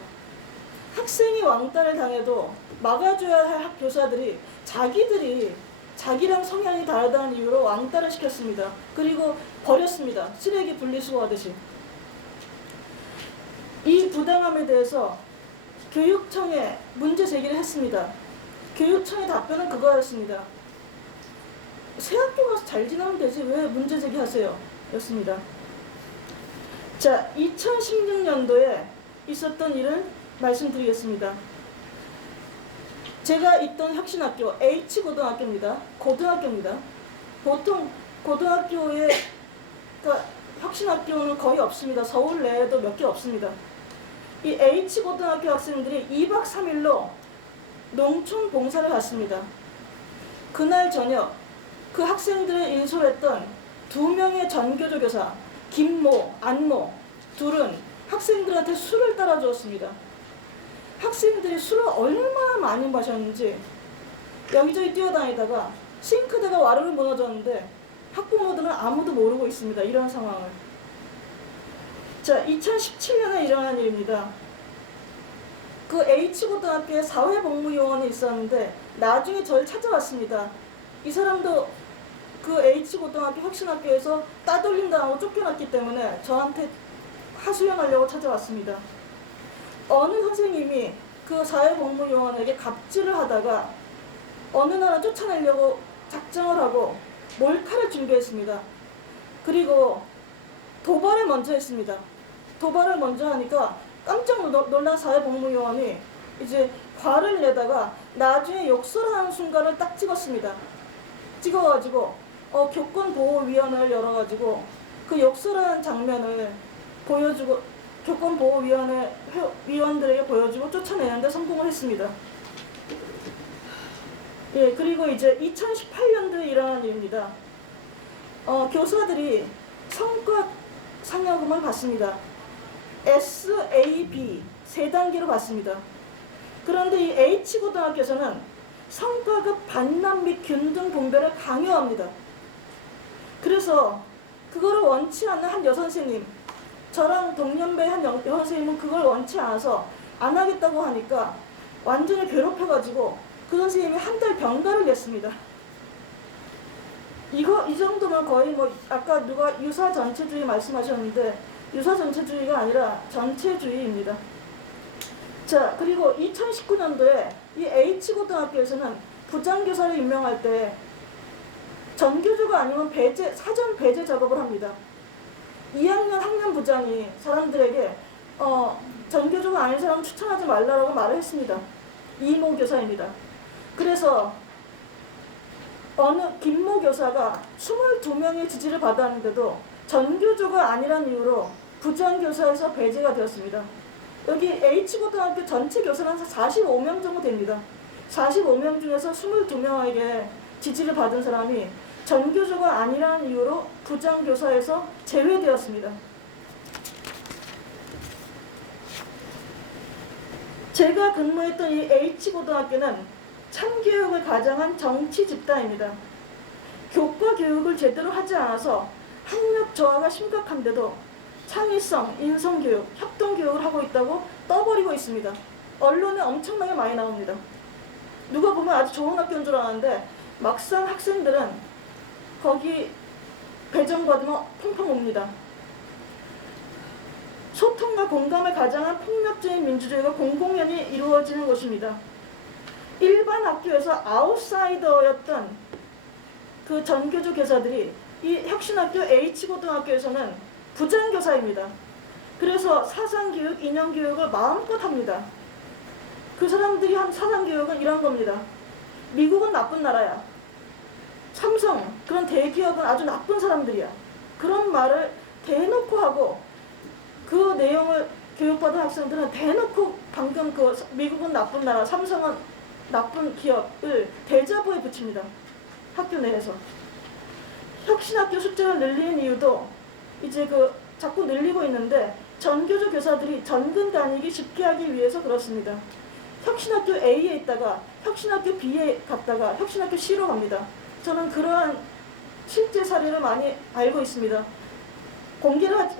학생이 왕따를 당해도 막아줘야 할 교사들이 자기랑 성향이 다르다는 이유로 왕따를 시켰습니다. 그리고 버렸습니다. 쓰레기 분리수거하듯이. 이 부당함에 대해서 교육청에 문제 제기를 했습니다. 교육청의 답변은 그거였습니다. 새 학교 가서 잘 지내면 되지 왜 문제 제기하세요? 였습니다. 자, 2016년도에 있었던 일을 말씀드리겠습니다. 제가 있던 혁신학교 H고등학교입니다. 고등학교입니다. 보통 고등학교에 그러니까 혁신학교는 거의 없습니다. 서울 내에도 몇 개 없습니다. 이 H고등학교 학생들이 2박 3일로 농촌 봉사를 갔습니다. 그날 저녁 그 학생들을 인솔했던 2명의 전교조 교사 김모, 안모 둘은 학생들한테 술을 따라주었습니다. 학생들이 술을 얼마나 많이 마셨는지 여기저기 뛰어다니다가 싱크대가 와르르 무너졌는데 학부모들은 아무도 모르고 있습니다. 이런 상황을. 자, 2017년에 일어난 일입니다. 그 H고등학교에 사회복무요원이 있었는데 나중에 저를 찾아왔습니다. 이 사람도 그 H고등학교 혁신학교에서 따돌림 당하고 쫓겨났기 때문에 저한테 하소연하려고 찾아왔습니다. 어느 선생님이 그 사회복무요원에게 갑질을 하다가 어느 날은 쫓아내려고 작정을 하고 몰카를 준비했습니다. 그리고 도발을 먼저 했습니다. 도발을 먼저 하니까 깜짝 놀란 사회복무요원이 이제 화를 내다가 나중에 욕설하는 순간을 딱 찍었습니다. 찍어가지고 교권보호위원회를 열어가지고 그 욕설하는 장면을 보여주고 교권보호위원회 위원들에게 보여주고 쫓아내는데 성공을 했습니다. 예, 그리고 이제 2018년도에 일어난 일입니다. 교사들이 성과 상여금을 받습니다. S, A, B 세 단계로 받습니다. 그런데 이 H고등학교에서는 성과급 반납 및 균등 분배를 강요합니다. 그래서 그거를 원치 않는 한 여선생님, 저랑 동년배 한 여선생님은 그걸 원치 않아서 안 하겠다고 하니까 완전히 괴롭혀가지고 그 선생님이 한 달 병가를 냈습니다. 이 정도면 거의 뭐 아까 누가 유사 전체주의 말씀하셨는데 유사 전체주의가 아니라 전체주의입니다. 자, 그리고 2019년도에 이 H고등학교에서는 부장교사를 임명할 때 전교조가 아니면 사전 배제 작업을 합니다. 2학년 학년부장이 사람들에게 전교조가 아닌 사람 추천하지 말라고 말을 했습니다. 이모 교사입니다. 그래서 어느 김모 교사가 22명의 지지를 받았는데도 전교조가 아니란 이유로 부장교사에서 배제가 되었습니다. 여기 H고등학교 전체 교사는 45명 정도 됩니다. 45명 중에서 22명에게 지지를 받은 사람이 전교조가 아니라는 이유로 부장교사에서 제외되었습니다. 제가 근무했던 이 H고등학교는 참교육을 가장한 정치 집단입니다. 교과 교육을 제대로 하지 않아서 학력 저하가 심각한데도 창의성, 인성교육, 협동교육을 하고 있다고 떠버리고 있습니다. 언론에 엄청나게 많이 나옵니다. 누가 보면 아주 좋은 학교인 줄 아는데 막상 학생들은 거기 배정받으면 펑펑 옵니다. 소통과 공감을 가장한 폭력적인 민주주의가 공공연히 이루어지는 것입니다. 일반 학교에서 아웃사이더였던 그 전교조 교사들이 이 혁신학교 H고등학교에서는 부장교사입니다. 그래서 사상교육, 인형교육을 마음껏 합니다. 그 사람들이 한 사상교육은 이런 겁니다. 미국은 나쁜 나라야. 삼성, 그런 대기업은 아주 나쁜 사람들이야. 그런 말을 대놓고 하고 그 내용을 교육받은 학생들은 대놓고 방금 그 미국은 나쁜 나라, 삼성은 나쁜 기업을 대자보에 붙입니다. 학교 내에서. 혁신학교 숫자를 늘리는 이유도 이제 그 자꾸 늘리고 있는데 전교조 교사들이 전근 다니기 쉽게 하기 위해서 그렇습니다. 혁신학교 A에 있다가 혁신학교 B에 갔다가 혁신학교 C로 갑니다. 저는 그러한 실제 사례를 많이 알고 있습니다.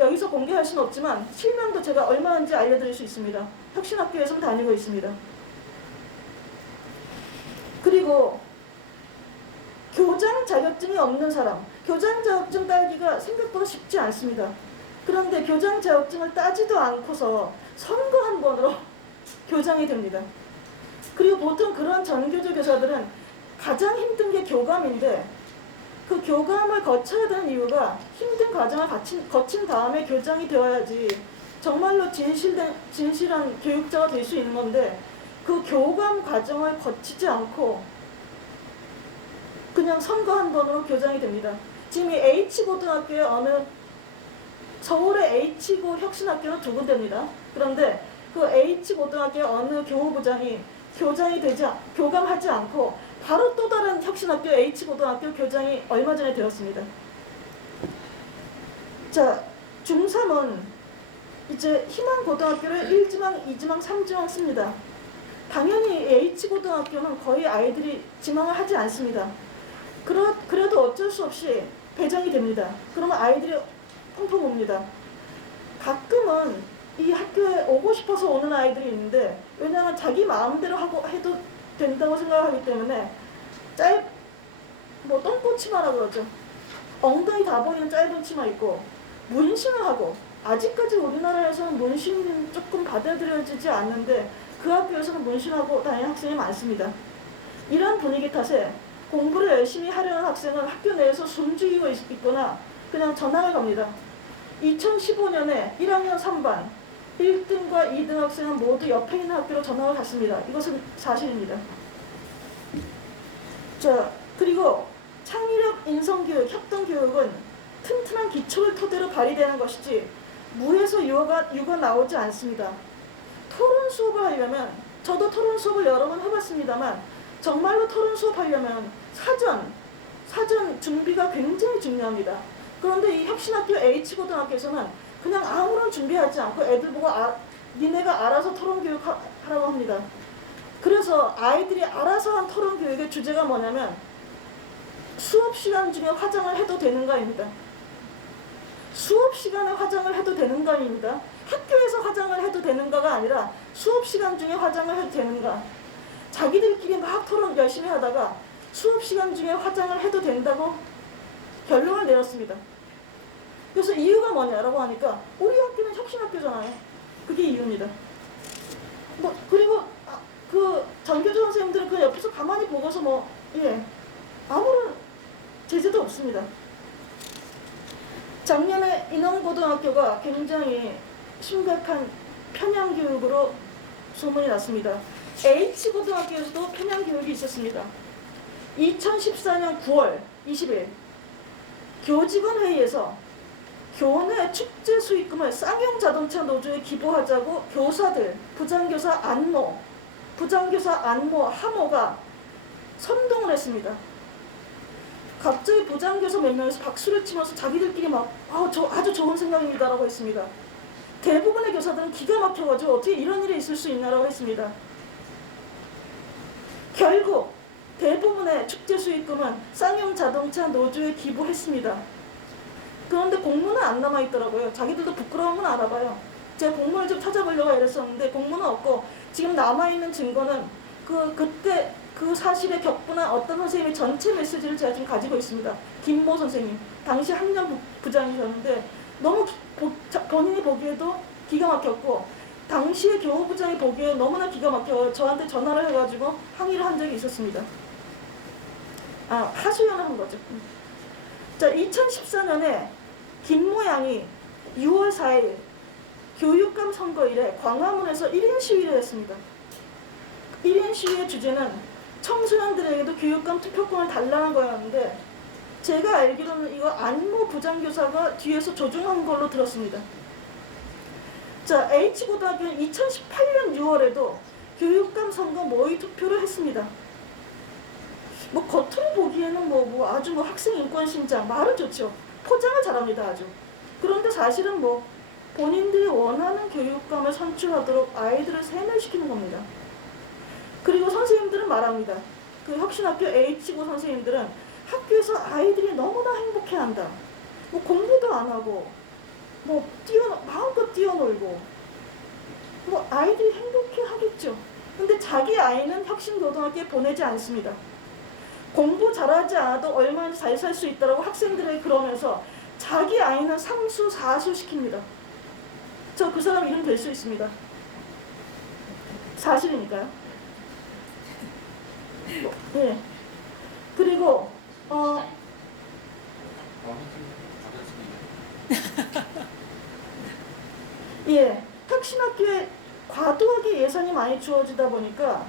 여기서 공개할 수는 없지만 실명도 제가 얼마인지 알려드릴 수 있습니다. 혁신학교에서 다니고 있습니다. 그리고 교장 자격증이 없는 사람, 교장 자격증 따기가 생각보다 쉽지 않습니다. 그런데 교장 자격증을 따지도 않고서 선거 한 번으로 교장이 됩니다. 그리고 보통 그런 전교조 교사들은 가장 힘든 게 교감인데 그 교감을 거쳐야 되는 이유가 힘든 과정을 거친 다음에 교장이 되어야지 정말로 진실한 교육자가 될 수 있는 건데 그 교감 과정을 거치지 않고 그냥 선거 한 번으로 교장이 됩니다. 지금 이 H고등학교의 서울의 H고 혁신학교는 두 군데입니다. 그런데 그 H고등학교의 어느 교무부장이 교감하지 않고 바로 또 다른 혁신학교 H고등학교 교장이 얼마 전에 되었습니다. 자, 중3은 이제 희망고등학교를 1지망, 2지망, 3지망 씁니다. 당연히 H고등학교는 거의 아이들이 지망을 하지 않습니다. 그래도 어쩔 수 없이 배정이 됩니다. 그러면 아이들이 펑펑 옵니다. 가끔은 이 학교에 오고 싶어서 오는 아이들이 있는데 왜냐하면 자기 마음대로 해도 된다고 생각하기 때문에 똥꼬치마라고 그러죠. 엉덩이 다 보이는 짧은 치마 입고 문신을 하고 아직까지 우리나라에서는 문신은 조금 받아들여지지 않는데 그 학교에서는 문신하고 다니는 학생이 많습니다. 이런 분위기 탓에 공부를 열심히 하려는 학생은 학교 내에서 숨죽이고 있거나 그냥 전학을 갑니다. 2015년에 1학년 3반 1등과 2등 학생은 모두 옆에 있는 학교로 전학을 갔습니다. 이것은 사실입니다. 자, 그리고 창의력, 인성교육, 협동교육은 튼튼한 기초를 토대로 발휘되는 것이지 무에서 유가 나오지 않습니다. 토론 수업을 하려면 저도 토론 수업을 여러 번 해봤습니다만 정말로 토론 수업하려면 사전 준비가 굉장히 중요합니다. 그런데 이 혁신학교 H고등학교에서는 그냥 아무런 준비하지 않고 애들 보고 니네가 알아서 토론 교육 하라고 합니다. 그래서 아이들이 알아서 한 토론 교육의 주제가 뭐냐면 수업 시간 중에 화장을 해도 되는가입니다. 수업 시간에 화장을 해도 되는가입니다. 학교에서 화장을 해도 되는가가 아니라 수업 시간 중에 화장을 해도 되는가. 자기들끼리 막 토론 열심히 하다가 수업 시간 중에 화장을 해도 된다고 결론을 내렸습니다. 그래서 이유가 뭐냐라고 하니까 우리 학교는 혁신학교잖아요. 그게 이유입니다. 그리고 그 전교조 선생님들은 그 옆에서 가만히 보고서 아무런 제재도 없습니다. 작년에 인원고등학교가 굉장히 심각한 편향교육으로 소문이 났습니다. H고등학교에서도 편향교육이 있었습니다. 2014년 9월 20일 교직원회의에서 교내 축제 수익금을 쌍용자동차 노조에 기부하자고 교사들, 부장교사 안모, 하모가 선동을 했습니다. 갑자기 부장교사 몇 명에서 박수를 치면서 자기들끼리 아주 좋은 생각입니다라고 했습니다. 대부분의 교사들은 기가 막혀가지고 어떻게 이런 일이 있을 수 있나라고 했습니다. 결국 대부분의 축제 수익금은 쌍용 자동차 노조에 기부했습니다. 그런데 공문은 안 남아있더라고요. 자기들도 부끄러운 건 알아봐요. 제가 공문을 좀 찾아보려고 애랬었는데 공문은 없고 지금 남아있는 증거는 그때 그 사실에 격분한 어떤 선생님의 전체 메시지를 제가 지금 가지고 있습니다. 김모 선생님, 당시 학년 부장이셨는데 너무 본인이 보기에도 기가 막혔고 당시에 교무부장이 보기에 너무나 기가 막혀 저한테 전화를 해가지고 항의를 한 적이 있었습니다. 하소연을 한 거죠. 자, 2014년에 김모 양이 6월 4일 교육감 선거일에 광화문에서 1인 시위를 했습니다. 1인 시위의 주제는 청소년들에게도 교육감 투표권을 달라는 거였는데 제가 알기로는 이거 안모 부장교사가 뒤에서 조종한 걸로 들었습니다. 자, H고등학교는 2018년 6월에도 교육감 선거 모의 투표를 했습니다. 뭐 겉으로 보기에는 아주 학생 인권 신장 말은 좋죠. 포장을 잘합니다 아주. 그런데 사실은 본인들이 원하는 교육감을 선출하도록 아이들을 세뇌시키는 겁니다. 그리고 선생님들은 말합니다. 그 혁신학교 H고 선생님들은 학교에서 아이들이 너무나 행복해한다. 공부도 안 하고 마음껏 뛰어놀고 아이들이 행복해하겠죠. 근데 자기 아이는 혁신고등학교에 보내지 않습니다. 공부 잘하지 않아도 얼마나 잘 살 수 있다고 학생들에게 그러면서 자기 아이는 상수, 사수 시킵니다. 저 그 사람 이름 될 수 있습니다. 사실이니까요. 예. 그리고 예, 혁신학교에 과도하게 예산이 많이 주어지다 보니까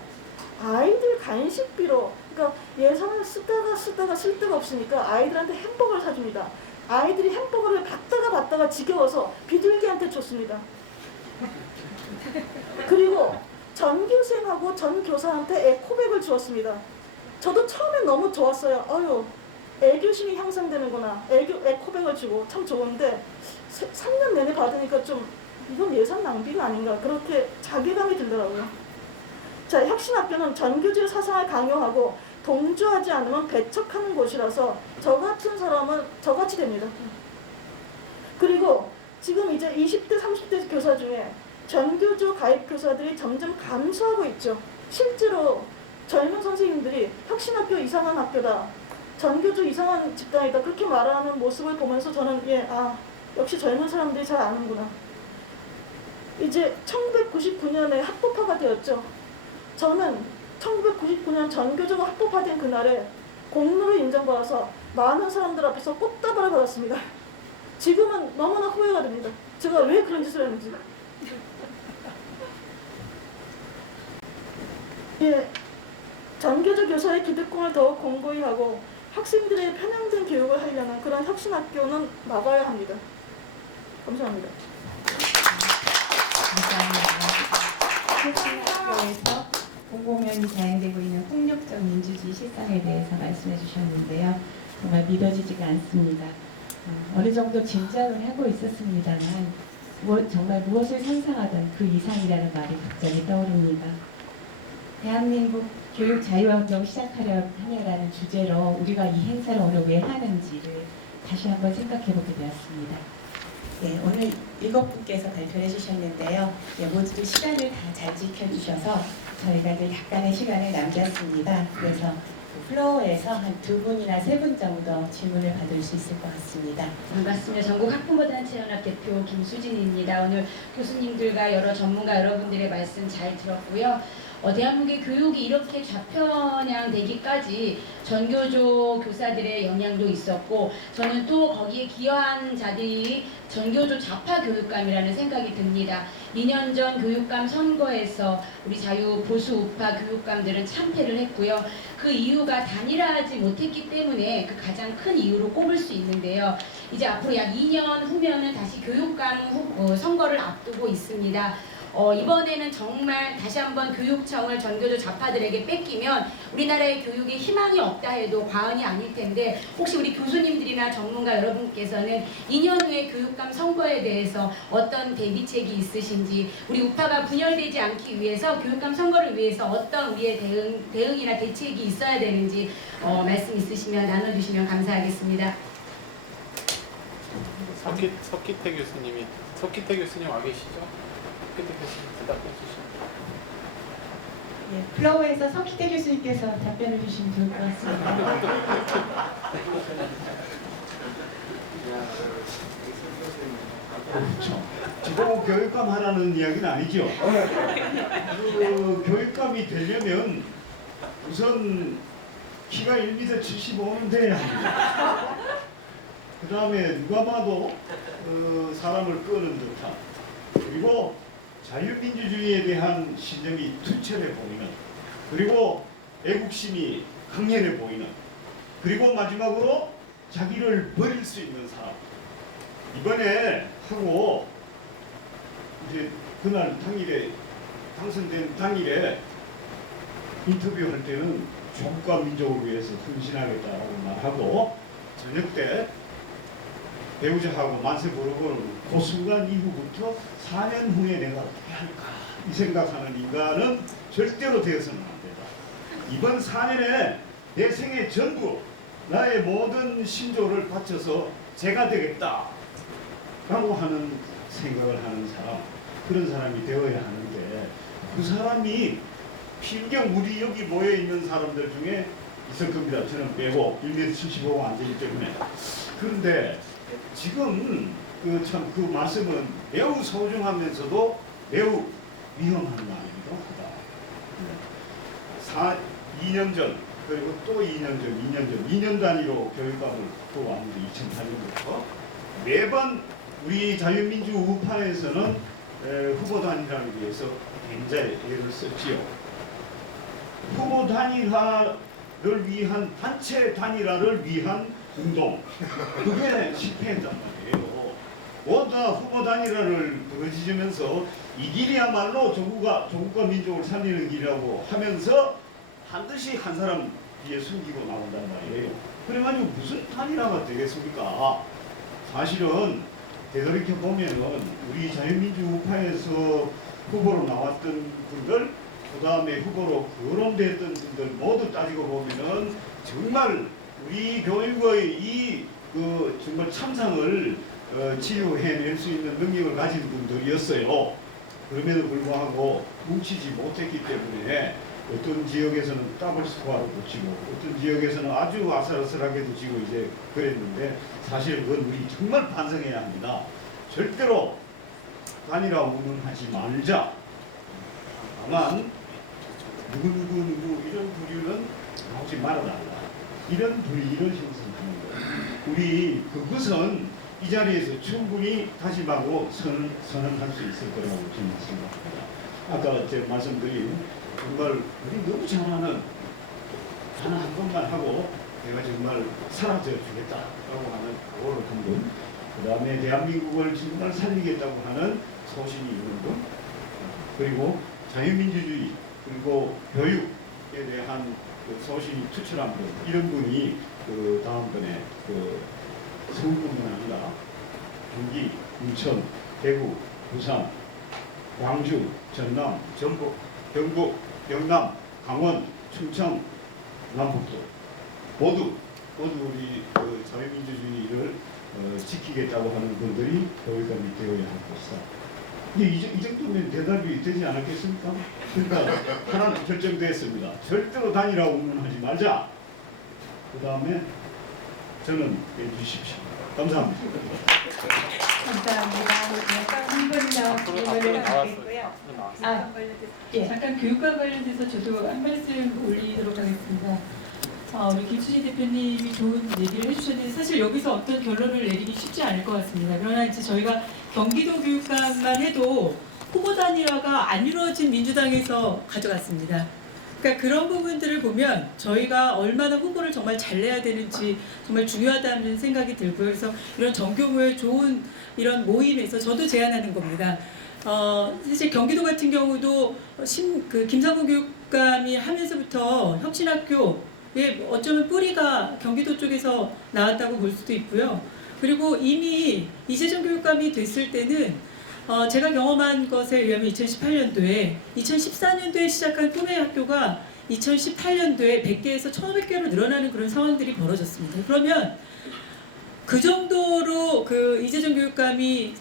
아이들 간식비로, 그러니까 예산을 쓰다가 쓸 데가 없으니까 아이들한테 햄버거를 사줍니다. 아이들이 햄버거를 받다가 지겨워서 비둘기한테 줬습니다. 그리고 전교생하고 전교사한테 에코백을 주었습니다. 저도 처음엔 너무 좋았어요. 애교심이 향상되는구나. 에코백을 주고 참 좋은데 3년 내내 받으니까 좀 이건 예산 낭비가 아닌가 그렇게 자괴감이 들더라고요. 자, 혁신학교는 전교조의 사상을 강요하고 동조하지 않으면 배척하는 곳이라서 저 같은 사람은 저같이 됩니다. 그리고 지금 이제 20대 30대 교사 중에 전교조 가입 교사들이 점점 감소하고 있죠. 실제로 젊은 선생님들이 혁신학교 이상한 학교다, 전교조 이상한 집단이다 그렇게 말하는 모습을 보면서 저는 역시 젊은 사람들이 잘 아는구나. 이제 1999년에 합법화가 되었죠. 저는 1999년 전교조가 합법화된 그날에 공로로 인정받아서 많은 사람들 앞에서 꽃다발을 받았습니다. 지금은 너무나 후회가 됩니다. 제가 왜 그런 짓을 했는지. 예, 전교조 교사의 기득권을 더욱 공고히 하고 학생들의 편향된 교육을 하려는 그런 혁신학교는 막아야 합니다. 감사합니다. 혁신학교에서 공공연히 자행되고 있는 폭력적 민주주의 실상에 대해서 말씀해 주셨는데요. 정말 믿어지지가 않습니다. 어느 정도 짐작을 하고 있었습니다만 정말 무엇을 상상하던 그 이상이라는 말이 갑자기 떠오릅니다. 대한민국 교육 자유운동 시작하려 하냐라는 주제로 우리가 이 행사를 오늘 왜 하는지를 다시 한번 생각해 보게 되었습니다. 네, 오늘 7분께서 발표해 주셨는데요. 모두 시간을 다 잘 지켜주셔서 저희가 이제 약간의 시간을 남겼습니다. 그래서 플로어에서 한 2분이나 3분 정도 질문을 받을 수 있을 것 같습니다. 반갑습니다. 전국 학부모단체연합 대표 김수진입니다. 오늘 교수님들과 여러 전문가 여러분들의 말씀 잘 들었고요. 대한민국의 교육이 이렇게 좌편향되기까지 전교조 교사들의 영향도 있었고 저는 또 거기에 기여한 자들이 전교조 좌파 교육감이라는 생각이 듭니다. 2년 전 교육감 선거에서 우리 자유 보수 우파 교육감들은 참패를 했고요. 그 이유가 단일화하지 못했기 때문에 그 가장 큰 이유로 꼽을 수 있는데요. 이제 앞으로 약 2년 후면은 다시 교육감 선거를 앞두고 있습니다. 이번에는 정말 다시 한번 교육청을 전교조 좌파들에게 뺏기면 우리나라의 교육에 희망이 없다 해도 과언이 아닐 텐데 혹시 우리 교수님들이나 전문가 여러분께서는 2년 후에 교육감 선거에 대해서 어떤 대비책이 있으신지, 우리 우파가 분열되지 않기 위해서 교육감 선거를 위해서 어떤 우리의 대응이나 대책이 있어야 되는지 말씀 있으시면 나눠주시면 감사하겠습니다. 석기태 교수님 와 계시죠? 석기태 교수님 대답해 주시죠. 예, 플로우에서 석희태 교수님께서 답변을 주시면 좋을 것 같습니다. 지도부 교육감 하라는 이야기는 아니죠. 그 교육감이 되려면 우선 키가 1m 75는 돼야 합니다. 그 다음에 누가 봐도 사람을 끄는 듯한, 그리고 자유민주주의에 대한 신념이 투철해 보이는, 그리고 애국심이 강렬해 보이는, 그리고 마지막으로 자기를 버릴 수 있는 사람. 이번에 하고 이제 그날 당일에 당선된 당일에 인터뷰할 때는 조국과 민족을 위해서 헌신하겠다라고 말하고, 저녁 때 배우자하고 만세 부르고 그 순간 이후부터 4년 후에 내가 어떻게 할까 이 생각하는 인간은 절대로 되어서는 안 된다. 이번 4년에 내 생애 전부 나의 모든 신조를 바쳐서 제가 되겠다 라고 하는 생각을 하는 사람, 그런 사람이 되어야 하는데, 그 사람이 필경 우리 여기 모여있는 사람들 중에 있을 겁니다. 저는 빼고 1m 75가 안 되기 때문에. 그런데 지금 그 말씀은 매우 소중하면서도 매우 위험한 말이기도 하다. 2년 전, 그리고 또 2년 단위로 교육감을 왔는데 2008년부터 매번 우리 자유민주 우파에서는 후보 단일화를 위해서 굉장히 애를 썼지요. 후보 단일화를 위한, 단체 단일화를 위한 운동, 그게 실패했단 말이에요. 모두 후보 단일화를 부르짖으면서 이 길이야말로 조국과 민족을 살리는 길이라고 하면서 반드시 한 사람 뒤에 숨기고 나온단 말이에요. 그래가지고 무슨 단일화가 되겠습니까? 사실은 되돌이켜 보면은 우리 자유민주 우파에서 후보로 나왔던 분들, 그 다음에 후보로 거론됐던 분들 모두 따지고 보면은 정말 우리 교육의 정말 참상을 치유해낼 수 있는 능력을 가진 분들이었어요. 그럼에도 불구하고 뭉치지 못했기 때문에 어떤 지역에서는 더블 스코어로 붙이고 어떤 지역에서는 아주 아슬아슬하게도 지고 이제 그랬는데, 사실 그건 우리 정말 반성해야 합니다. 절대로 단일화 운운하지 말자. 다만 누구 이런 부류는 나오지 말아달라. 이런 형성하는 거예요. 우리 그것은 이 자리에서 충분히 다짐하고 선언할 수 있을 거라고 저는 생각합니다. 아까 제가 말씀드린 정말 우리 너무 잘하는 단 한 번만 하고 내가 정말 사라져 주겠다라고 하는 각오를 한 분, 그 다음에 대한민국을 정말 살리겠다고 하는 소신이 있는 분, 그리고 자유민주주의 그리고 교육에 대한 그 소신이 투철한 분, 이런 분이 그 다음번에 서울뿐만 아니라 경기, 인천, 대구, 부산, 광주, 전남, 전북, 경북, 영남, 강원, 충청, 남북도 모두 우리 자유민주주의를 지키겠다고 하는 분들이 교육감이 되어야 할 것이다. 이 정도면 대답이 되지 않았겠습니까? 그러니까 하나는 결정됐습니다. 절대로 단일화 운운하지 말자. 그 다음에 저는 해주십시오. 감사합니다. 감사합니다. 잠깐 한 분 더 질문을 드리겠고요. 잠깐 교육과 관련돼서 저도 한 말씀 올리도록 하겠습니다. 우리 김수진 대표님이 좋은 얘기를 해주셨는데 사실 여기서 어떤 결론을 내리기 쉽지 않을 것 같습니다. 그러나 이제 저희가 경기도 교육감만 해도 후보 단일화가 안 이루어진 민주당에서 가져갔습니다. 그러니까 그런 부분들을 보면 저희가 얼마나 후보를 정말 잘 내야 되는지 정말 중요하다는 생각이 들고요. 그래서 이런 전교부의 좋은 이런 모임에서 저도 제안하는 겁니다. 사실 경기도 같은 경우도 김상곤 교육감이 하면서부터 혁신학교의 어쩌면 뿌리가 경기도 쪽에서 나왔다고 볼 수도 있고요. 그리고 이미 이재정 교육감이 됐을 때는 제가 경험한 것에 의하면 2014년도에 시작한 꿈의 학교가 2018년도에 100개에서 1,500개로 늘어나는 그런 상황들이 벌어졌습니다. 그러면 그 정도로 그 이재정 교육감이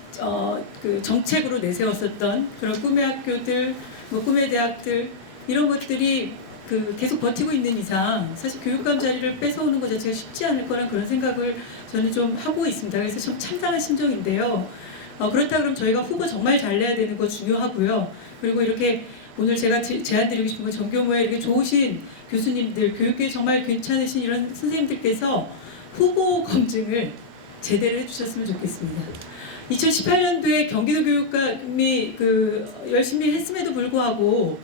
그 정책으로 내세웠었던 그런 꿈의 학교들, 뭐 꿈의 대학들 이런 것들이 그 계속 버티고 있는 이상 사실 교육감 자리를 뺏어오는 것 자체가 쉽지 않을 거란 그런 생각을 저는 좀 하고 있습니다. 그래서 좀 참담한 심정인데요. 그렇다 그러면 저희가 후보 정말 잘 내야 되는 거 중요하고요. 그리고 이렇게 오늘 제가 제안드리고 싶은 건 전교모에 이렇게 좋으신 교수님들, 교육계에 정말 괜찮으신 이런 선생님들께서 후보 검증을 제대로 해주셨으면 좋겠습니다. 2018년도에 경기도 교육감이 열심히 했음에도 불구하고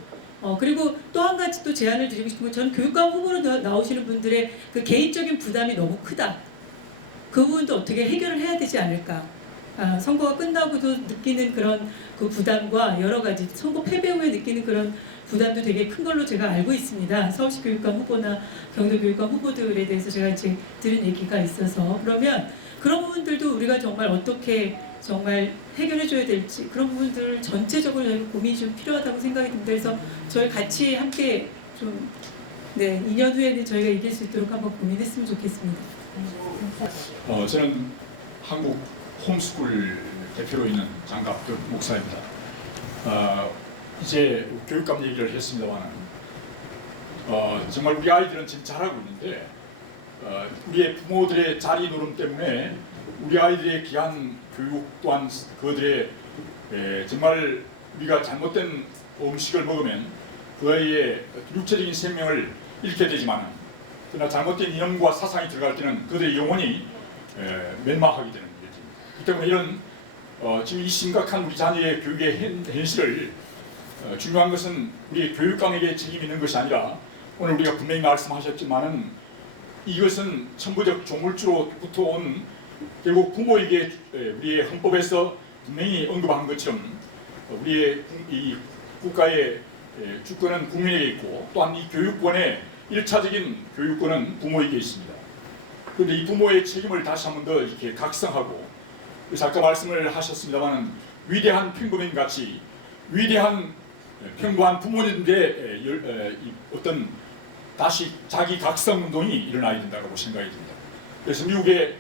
그리고 또 한 가지 또 제안을 드리고 싶은 건 저는 교육감 후보로 나오시는 분들의 그 개인적인 부담이 너무 크다. 그 부분도 어떻게 해결을 해야 되지 않을까. 선거가 끝나고도 느끼는 그런 그 부담과 여러 가지 선거 패배 후에 느끼는 그런 부담도 되게 큰 걸로 제가 알고 있습니다. 서울시 교육감 후보나 경기도 교육감 후보들에 대해서 제가 이제 들은 얘기가 있어서 그러면 그런 부분들도 우리가 정말 어떻게 정말 해결해줘야 될지 그런 부분들을 전체적으로 저희가 고민이 좀 필요하다고 생각이 듭니다. 그래서 저희 같이 함께 좀 2년 후에는 저희가 이길 수 있도록 한번 고민했으면 좋겠습니다. 저는 한국 홈스쿨 대표로 있는 장갑득 목사입니다. 이제 교육감 얘기를 했습니다만 정말 우리 아이들은 지금 잘하고 있는데 우리의 부모들의 자리 노름 때문에 우리 아이들의 귀한 교육 또한 그들의 정말 우리가 잘못된 음식을 먹으면 그 아이의 육체적인 생명을 잃게 되지만 그러나 잘못된 이념과 사상이 들어갈 때는 그들의 영혼이 멸망하게 되는 거죠. 그렇기 때문에 이런 지금 이 심각한 우리 자녀의 교육의 현실을 중요한 것은 우리 교육감에게 책임이 있는 것이 아니라 오늘 우리가 분명히 말씀하셨지만은 이것은 천부적 조물주로부터 온 결국 부모에게 우리의 헌법에서 분명히 언급한 것처럼 우리의 이 국가의 주권은 국민에게 있고 또한 이 교육권의 1차적인 교육권은 부모에게 있습니다. 그런데 이 부모의 책임을 다시 한 번 더 이렇게 각성하고 그래서 아까 말씀을 하셨습니다만 위대한 평범인 같이 위대한 평범한 부모님들의 어떤 다시 자기 각성 운동이 일어나야 된다고 생각이 듭니다. 그래서 미국의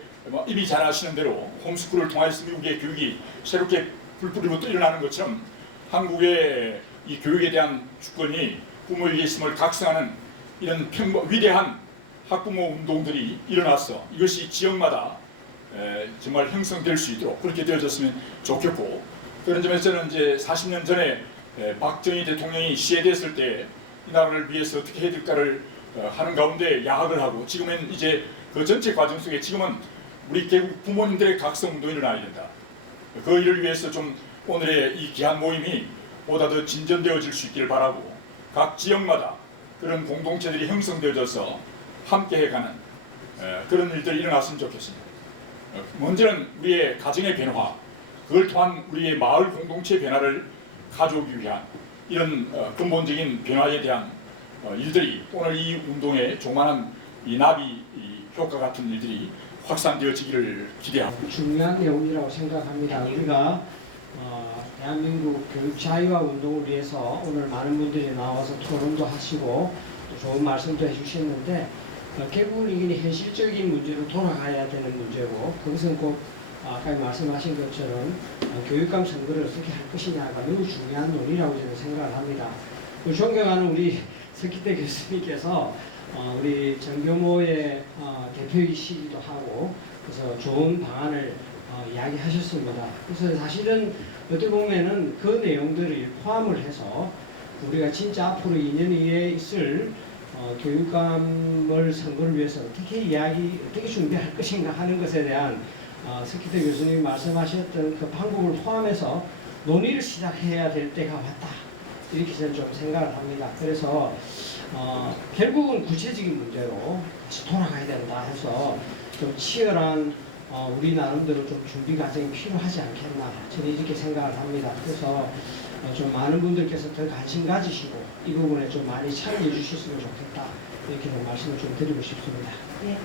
이미 잘 아시는 대로 홈스쿨을 통해서 미국의 교육이 새롭게 불뿌리고 또 일어나는 것처럼 한국의 이 교육에 대한 주권이 부모에게 있음을 각성하는 이런 위대한 학부모 운동들이 일어나서 이것이 지역마다 정말 형성될 수 있도록 그렇게 되어졌으면 좋겠고 그런 점에서 저는 이제 40년 전에 박정희 대통령이 시해됐을 때 이 나라를 위해서 어떻게 해야 될까를 하는 가운데 야학을 하고 지금은 이제 그 전체 과정 속에 지금은 우리 결국 부모님들의 각성 운동이 일어나야 된다. 그 일을 위해서 좀 오늘의 이 귀한 모임이 보다 더 진전되어질 수 있기를 바라고 각 지역마다 그런 공동체들이 형성되어져서 함께 해가는 그런 일들이 일어났으면 좋겠습니다. 먼저는 우리의 가정의 변화, 그걸 통한 우리의 마을 공동체 변화를 가져오기 위한 이런 근본적인 변화에 대한 일들이 오늘 이 운동의 조그마한 이 나비 효과 같은 일들이 확산되어지기를 기대합니다. 중요한 내용이라고 생각합니다. 우리가 대한민국 교육 자유화 운동을 위해서 오늘 많은 분들이 나와서 토론도 하시고 또 좋은 말씀도 해주셨는데 결국은 이게 현실적인 문제로 돌아가야 되는 문제고 그것은 꼭 아까 말씀하신 것처럼 교육감 선거를 어떻게 할 것이냐가 매우 중요한 논의라고 저는 생각을 합니다. 존경하는 우리 석희대 교수님께서 우리 전교모의 대표이시기도 하고 그래서 좋은 방안을 이야기하셨습니다. 그래서 사실은 어떻게 보면은 그 내용들을 포함을 해서 우리가 진짜 앞으로 2년 이내에 있을 교육감을 선거를 위해서 어떻게 준비할 것인가 하는 것에 대한 석희대 교수님이 말씀하셨던 그 방법을 포함해서 논의를 시작해야 될 때가 왔다. 이렇게 저는 좀 생각을 합니다. 그래서 결국은 구체적인 문제로 다시 돌아가야 된다 해서 좀 치열한 우리 나름대로 좀 준비 과정이 필요하지 않겠나 저는 이렇게 생각을 합니다. 그래서 좀 많은 분들께서 더 관심 가지시고 이 부분에 좀 많이 참여해 주셨으면 좋겠다 이렇게 좀 말씀을 좀 드리고 싶습니다. 네.